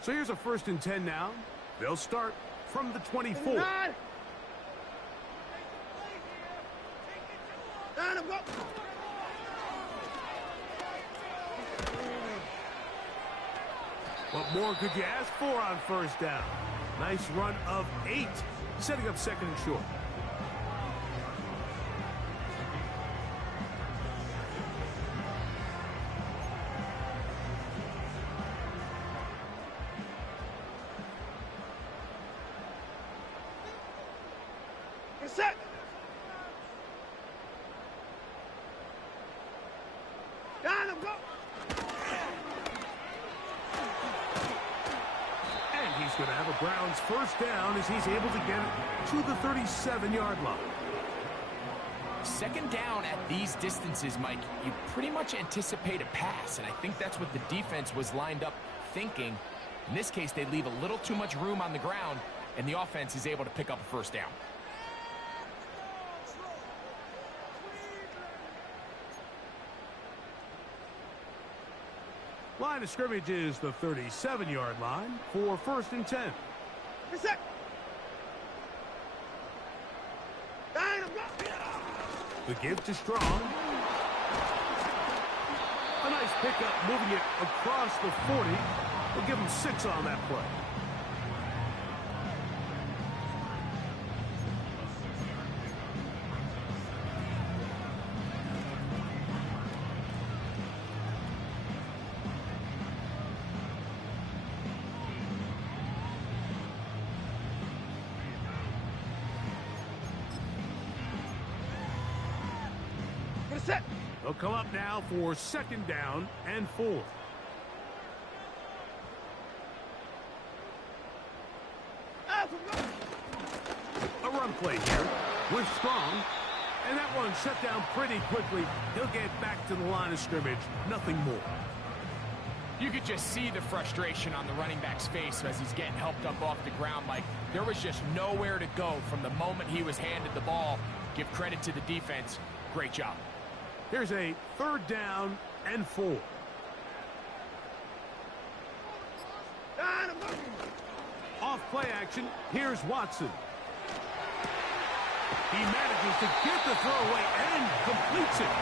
So here's a 1st and 10 now. They'll start from the 24. What more could you ask for on 1st down? Nice run of 8, setting up 2nd and short. Set. Down and go. And he's going to have a Browns 1st down as he's able to get it to the 37-yard line. 2nd down at these distances, Mike, you pretty much anticipate a pass, and I think that's what the defense was lined up thinking. In this case, they leave a little too much room on the ground, and the offense is able to pick up a 1st down. Line of scrimmage is the 37-yard line for 1st and 10. Set. The give to Strong. A nice pickup, moving it across the 40. We'll give him 6 on that play. Set. They'll come up now for 2nd down and 4. A run play here. with Strong. And that one shut down pretty quickly. He'll get back to the line of scrimmage. Nothing more. You could just see the frustration on the running back's face as he's getting helped up off the ground. Like, there was just nowhere to go from the moment he was handed the ball. Give credit to the defense. Great job. Here's a 3rd down and 4. Off play action. Here's Watson. He manages to get the throw away and completes it.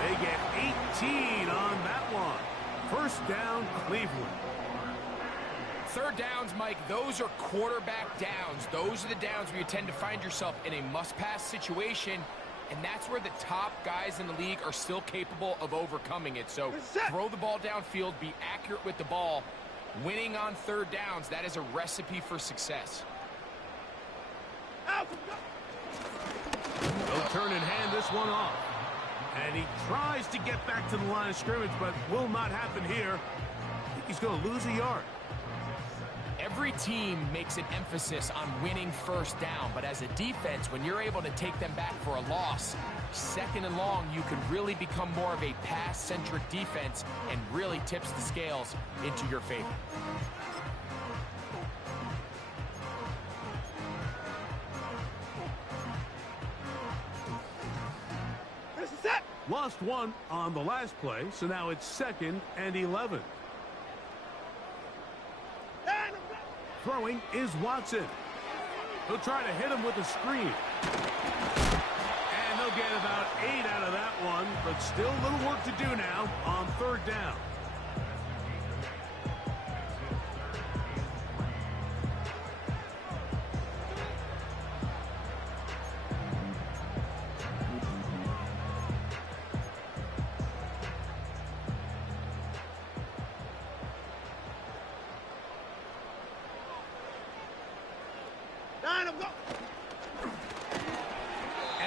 They get 18 on that one. 1st down, Cleveland. 3rd downs, Mike, those are quarterback downs. Those are the downs where you tend to find yourself in a must-pass situation, and that's where the top guys in the league are still capable of overcoming it. So throw the ball downfield, be accurate with the ball. Winning on 3rd downs, that is a recipe for success. They'll turn and hand this one off. And he tries to get back to the line of scrimmage, but will not happen here. I think he's going to lose a yard. Every team makes an emphasis on winning 1st down, but as a defense, when you're able to take them back for a loss, 2nd and long, you can really become more of a pass-centric defense and really tips the scales into your favor. Lost one on the last play, so now it's 2nd and 11. Throwing is Watson. He'll try to hit him with a screen. And they'll get about 8 out of that one, but still a little work to do now on 3rd down.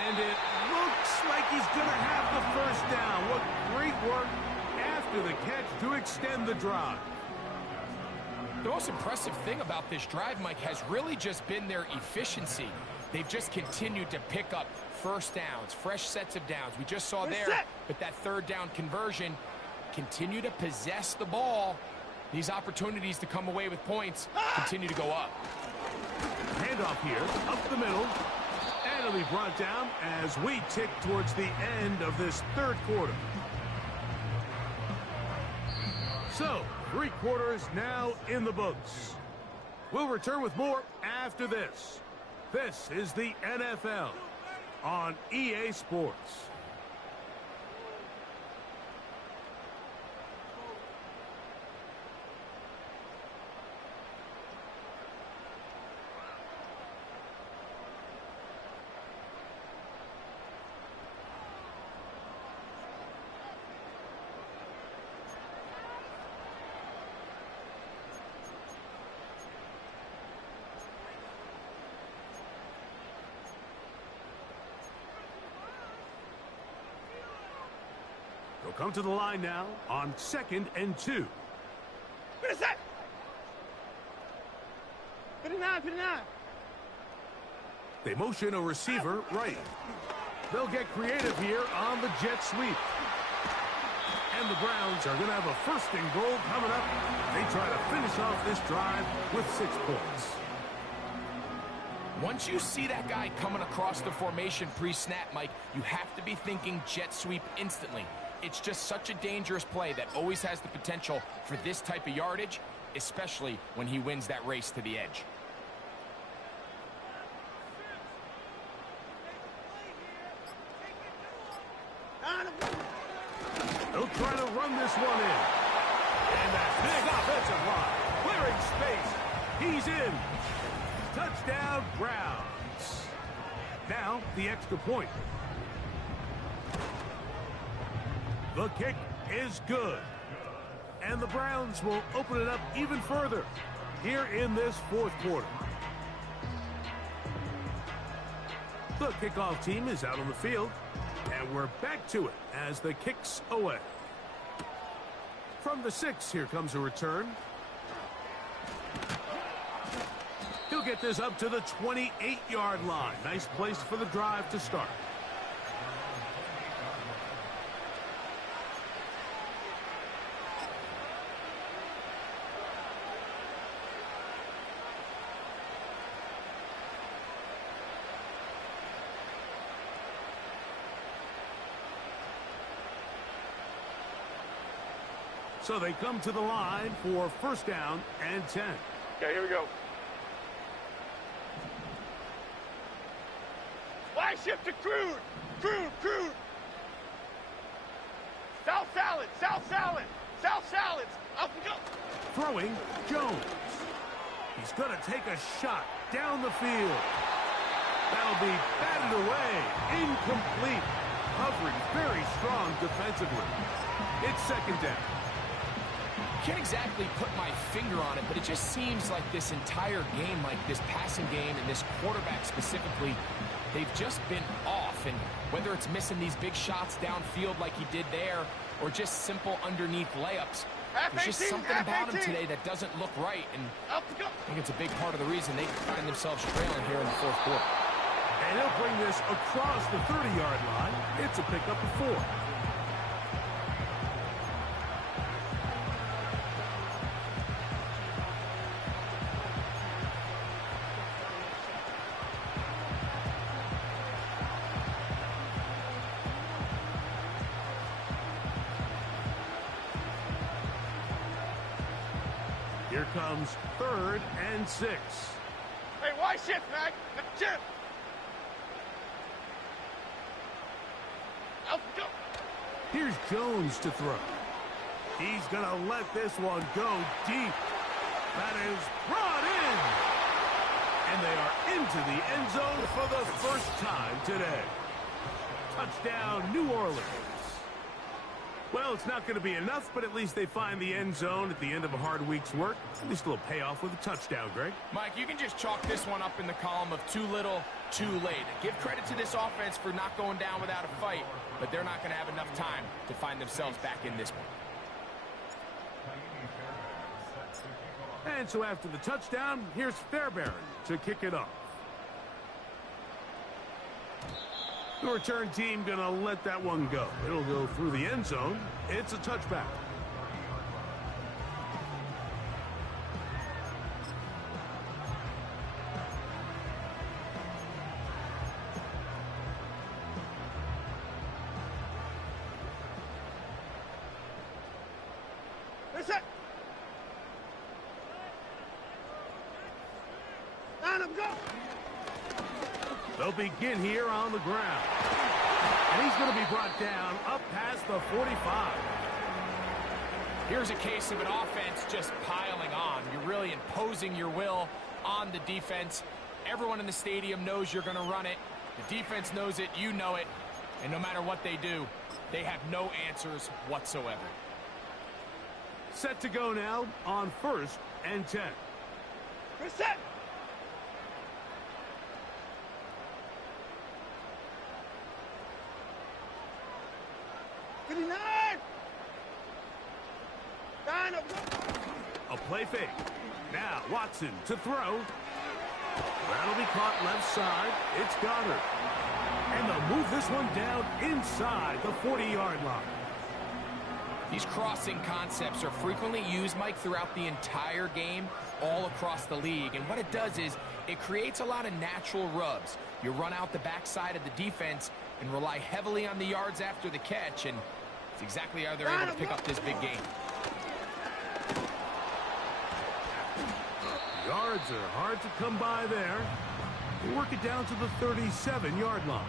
And it looks like he's going to have the 1st down. What great work after the catch to extend the drive. The most impressive thing about this drive, Mike, has really just been their efficiency. They've just continued to pick up 1st downs, fresh sets of downs. We just saw there, but that 3rd down conversion, continue to possess the ball. These opportunities to come away with points continue to go up. Handoff here, up the middle, and it'll be brought down as we tick towards the end of this 3rd quarter. So, 3 quarters now in the books. We'll return with more after this. This is the NFL on EA Sports. They'll come to the line now on 2nd and 2. They motion a receiver right. They'll get creative here on the jet sweep. And the Browns are going to have a 1st and goal coming up. They try to finish off this drive with 6 points. Once you see that guy coming across the formation pre-snap, Mike, you have to be thinking jet sweep instantly. It's just such a dangerous play that always has the potential for this type of yardage, especially when he wins that race to the edge. They'll try to run this one in. And that big offensive line, clearing space. He's in. Touchdown, Browns. Now, the extra point. The kick is good. And the Browns will open it up even further here in this 4th quarter. The kickoff team is out on the field. And we're back to it as the kick's away. From the 6, here comes a return. He'll get this up to the 28-yard line. Nice place for the drive to start. So they come to the line for first down and 10. Okay, here we go. Fly shift to Crude. Crude. South salad. South salads. Up we go. Throwing, Jones. He's going to take a shot down the field. That'll be batted away. Incomplete. Covering very strong defensively. It's second down. Can't exactly put my finger on it, but it just seems like this entire game, like this passing game and this quarterback specifically, they've just been off. And whether it's missing these big shots downfield like he did there or just simple underneath layups, there's just something about him today that doesn't look right. And I think it's a big part of the reason they find themselves trailing here in the fourth quarter. And he'll bring this across the 30-yard line. It's a pickup of 4. Here comes 3rd and 6. Hey, why shift, Mac? Shift. Out we go. Here's Jones to throw. He's going to let this one go deep. That is brought in. And they are into the end zone for the first time today. Touchdown, New Orleans. Well, it's not going to be enough, but at least they find the end zone at the end of a hard week's work. At least a little payoff with a touchdown, Greg. Mike, you can just chalk this one up in the column of too little, too late. Give credit to this offense for not going down without a fight, but they're not going to have enough time to find themselves back in this one. And so after the touchdown, here's Fairbairn to kick it off. The return team going to let that one go. It'll go through the end zone. It's a touchback. That's it. Line him, go. They'll begin here on the ground. And he's going to be brought down up past the 45. Here's a case of an offense just piling on. You're really imposing your will on the defense. Everyone in the stadium knows you're going to run it. The defense knows it. You know it. And no matter what they do, they have no answers whatsoever. Set to go now on 1st and 10. We're set. A play fake. Now Watson to throw. That'll be caught left side. It's Goddard. And they'll move this one down inside the 40-yard line. These crossing concepts are frequently used, Mike, throughout the entire game, all across the league. And what it does is it creates a lot of natural rubs. You run out the backside of the defense and rely heavily on the yards after the catch, and it's exactly how they're able to pick up this big game. Yards are hard to come by there. They work it down to the 37-yard line.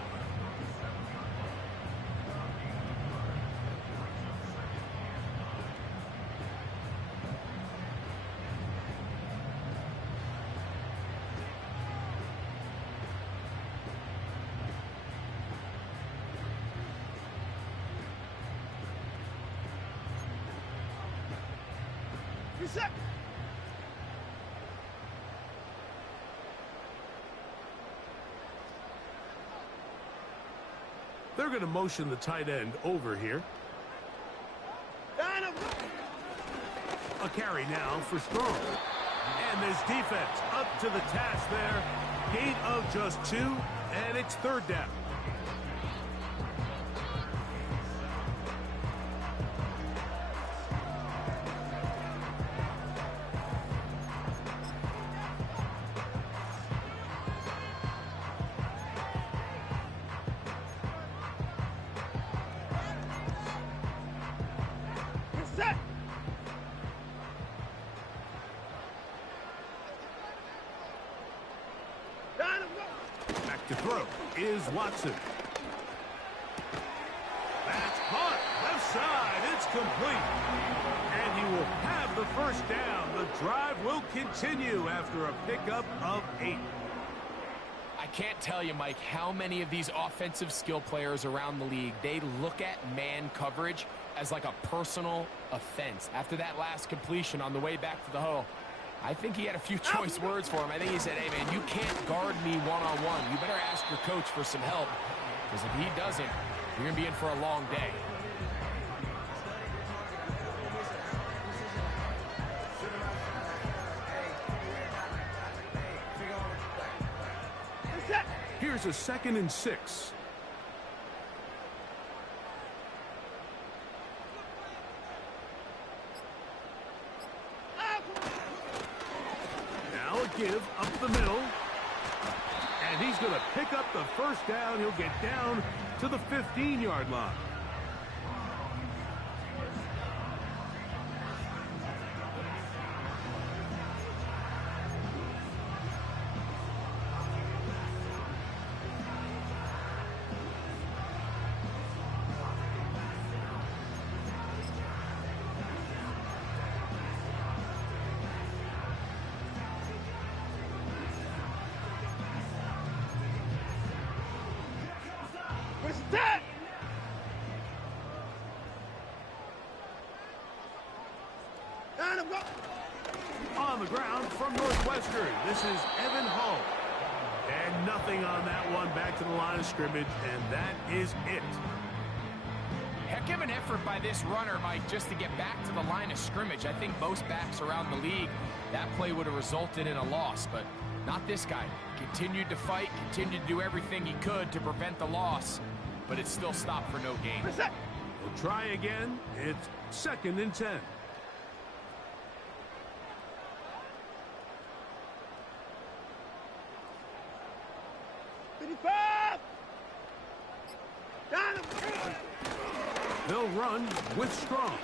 Reset. They're going to motion the tight end over here. A carry now for Strong. And this defense up to the task there. Gain of just 2, and it's third down. Set. Back to throw is Watson. That's caught. Left side. It's complete. And he will have the first down. The drive will continue after a pickup of 8. I can't tell you, Mike, how many of these offensive skill players around the league, they look at man coverage as like a personal offense. After that last completion on the way back to the huddle, I think he had a few choice words for him. I think he said, hey, man, you can't guard me one-on-one. You better ask your coach for some help, because if he doesn't, you're going to be in for a long day. Here's a 2nd and 6. Now a give up the middle. And he's going to pick up the first down. He'll get down to the 15-yard line. Set. On the ground from Northwestern, this is Evan Hull. And nothing on that one, back to the line of scrimmage, and that is it. Heck of an effort by this runner, Mike, just to get back to the line of scrimmage. I think most backs around the league, that play would have resulted in a loss, but not this guy. Continued to fight, continued to do everything he could to prevent the loss, but it still stopped for no gain. We'll try again. It's 2nd and 10. They'll run with Strong.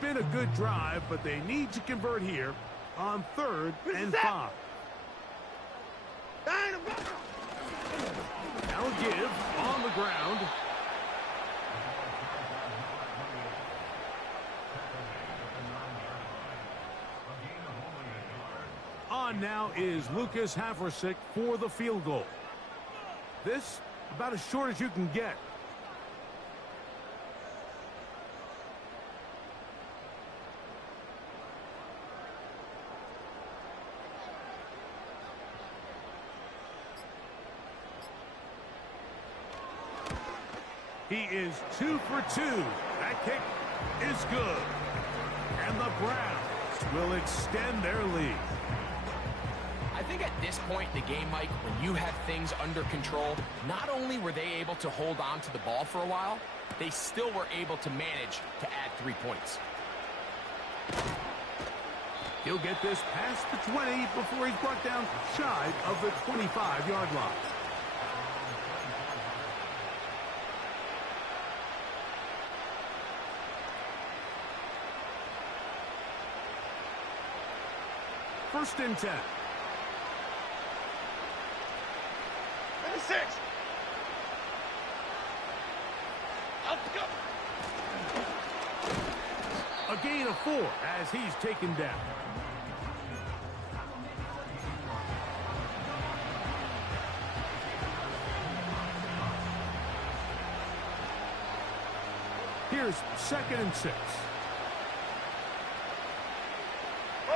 Been a good drive, but they need to convert here on 3rd and 5. Now give on the ground. On now is Lucas Haversick for the field goal. This about as short as you can get. He is 2 for 2. That kick is good. And the Browns will extend their lead. I think at this point in the game, Mike, when you have things under control, not only were they able to hold on to the ball for a while, they still were able to manage to add 3 points. He'll get this past the 20 before he's brought down shy of the 25-yard line. First and 10. 6. Let's go. A gain of 4 as he's taken down. Here's 2nd and 6. Go.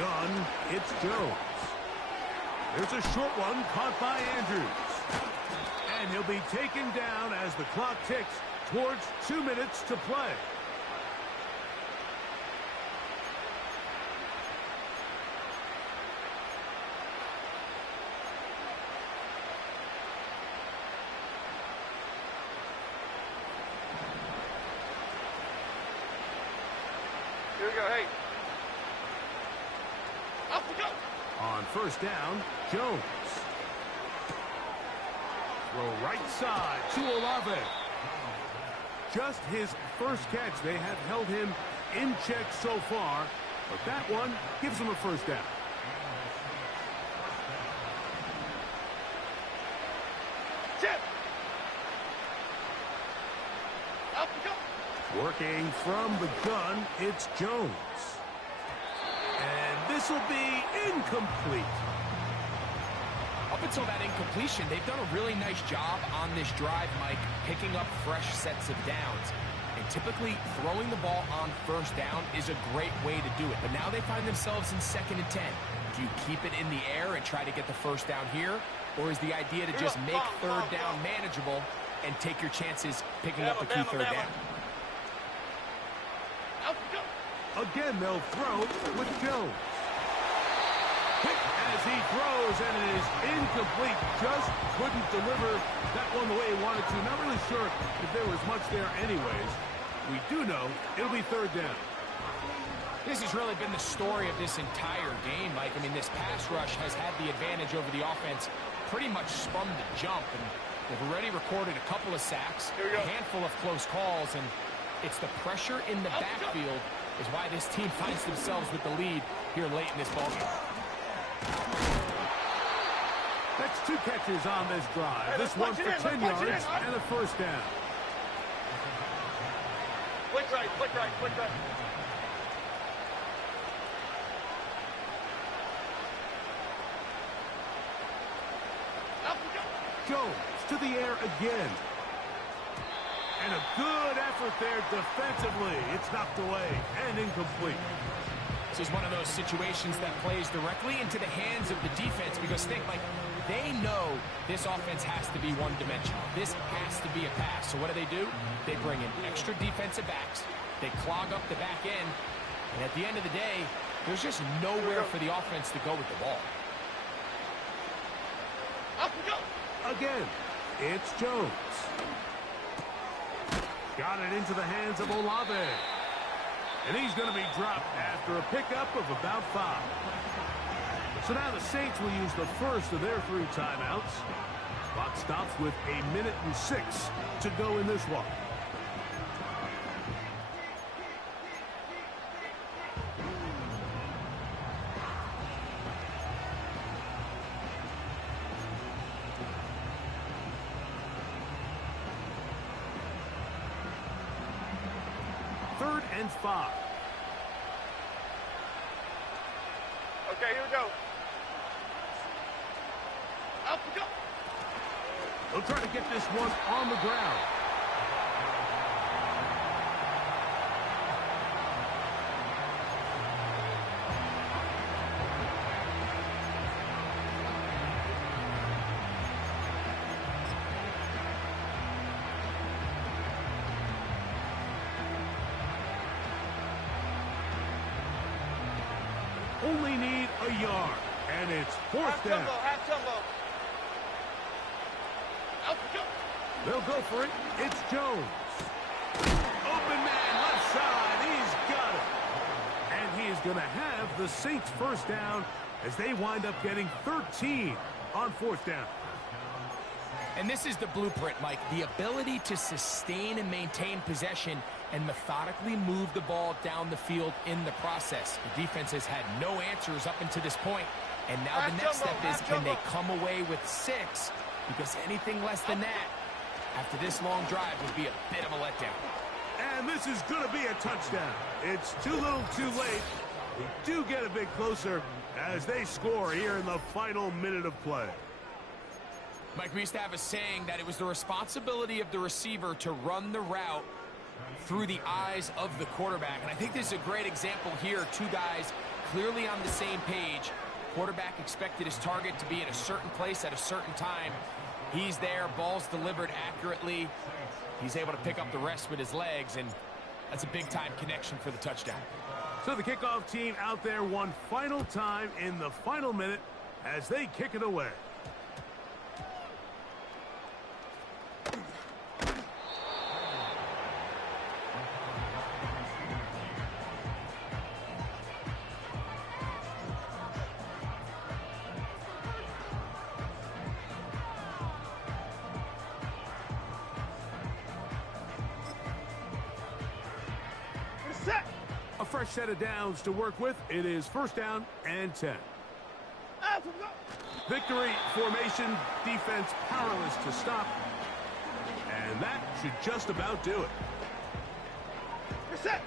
gun, it's Jones. There's a short one caught by Andrews. And he'll be taken down as the clock ticks towards 2 minutes to play. Here we go, hey. Up we go. On first down, Jones. Throw right side to Olave. Just his first catch. They have held him in check so far, but that one gives him a first down. Chip. Up we go. Working from the gun, it's Jones. And this will be incomplete. Up until that incompletion, they've done a really nice job on this drive, Mike, picking up fresh sets of downs. And typically, throwing the ball on first down is a great way to do it. But now they find themselves in 2nd and 10. Do you keep it in the air and try to get the first down here? Or is the idea to just make third down manageable and take your chances picking up a key third down? Again, they'll throw with Jones. Hit as he throws, and it is incomplete. Just couldn't deliver that one the way he wanted to. Not really sure if there was much there anyways. We do know it'll be third down. This has really been the story of this entire game, Mike. I mean, this pass rush has had the advantage over the offense pretty much from the jump. And they've already recorded a couple of sacks, a handful of close calls, and it's the pressure in the backfield is why this team finds themselves with the lead here late in this ballgame. That's 2 catches on this drive. This one for 10 yards and a first down. Flick right, flick right, flick right. Up we go. Jones to the air again. And a good effort there defensively. It's knocked away and incomplete. This is one of those situations that plays directly into the hands of the defense because think, like, they know this offense has to be one-dimensional. This has to be a pass. So what do? They bring in extra defensive backs. They clog up the back end. And at the end of the day, there's just nowhere for the offense to go with the ball. Up we go. Again, it's Jones. Got it into the hands of Olave. And he's going to be dropped after a pickup of about 5. So now the Saints will use the first of their 3 timeouts. Clock stops with 1:06 to go in this one. Third and 5. Okay, here we go. Up we go. They'll try to get this one on the ground. Only need a yard, and it's fourth down. Half tumbo. Up we go. They'll go for it. It's Jones. Open man, left side. He's got it. And he is going to have the Saints first down as they wind up getting 13 on fourth down. And this is the blueprint, Mike. The ability to sustain and maintain possession and methodically move the ball down the field in the process. The defense has had no answers up until this point. And now the next step is, can they come away with 6? Because anything less than that, after this long drive, would be a bit of a letdown. And this is going to be a touchdown. It's too little too late. We do get a bit closer as they score here in the final minute of play. Mike, we used to have a saying that it was the responsibility of the receiver to run the route through the eyes of the quarterback. And I think this is a great example here. 2 guys clearly on the same page. Quarterback expected his target to be in a certain place at a certain time. He's there, ball's delivered accurately. He's able to pick up the rest with his legs, and that's a big-time connection for the touchdown. So the kickoff team out there one final time in the final minute as they kick it away. Set. A fresh set of downs to work with. It is 1st down and 10. Victory formation, defense powerless to stop. And that should just about do it. Set.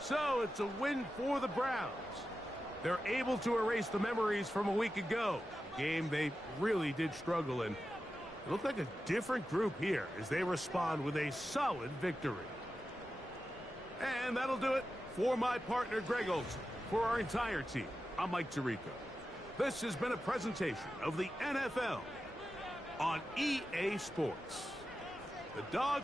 So it's a win for the Browns. They're able to erase the memories from a week ago. A game they really did struggle in. It looked like a different group here as they respond with a solid victory. And that'll do it for my partner Greg Olsen. For our entire team, I'm Mike Tirico. This has been a presentation of the NFL on EA Sports. The Dog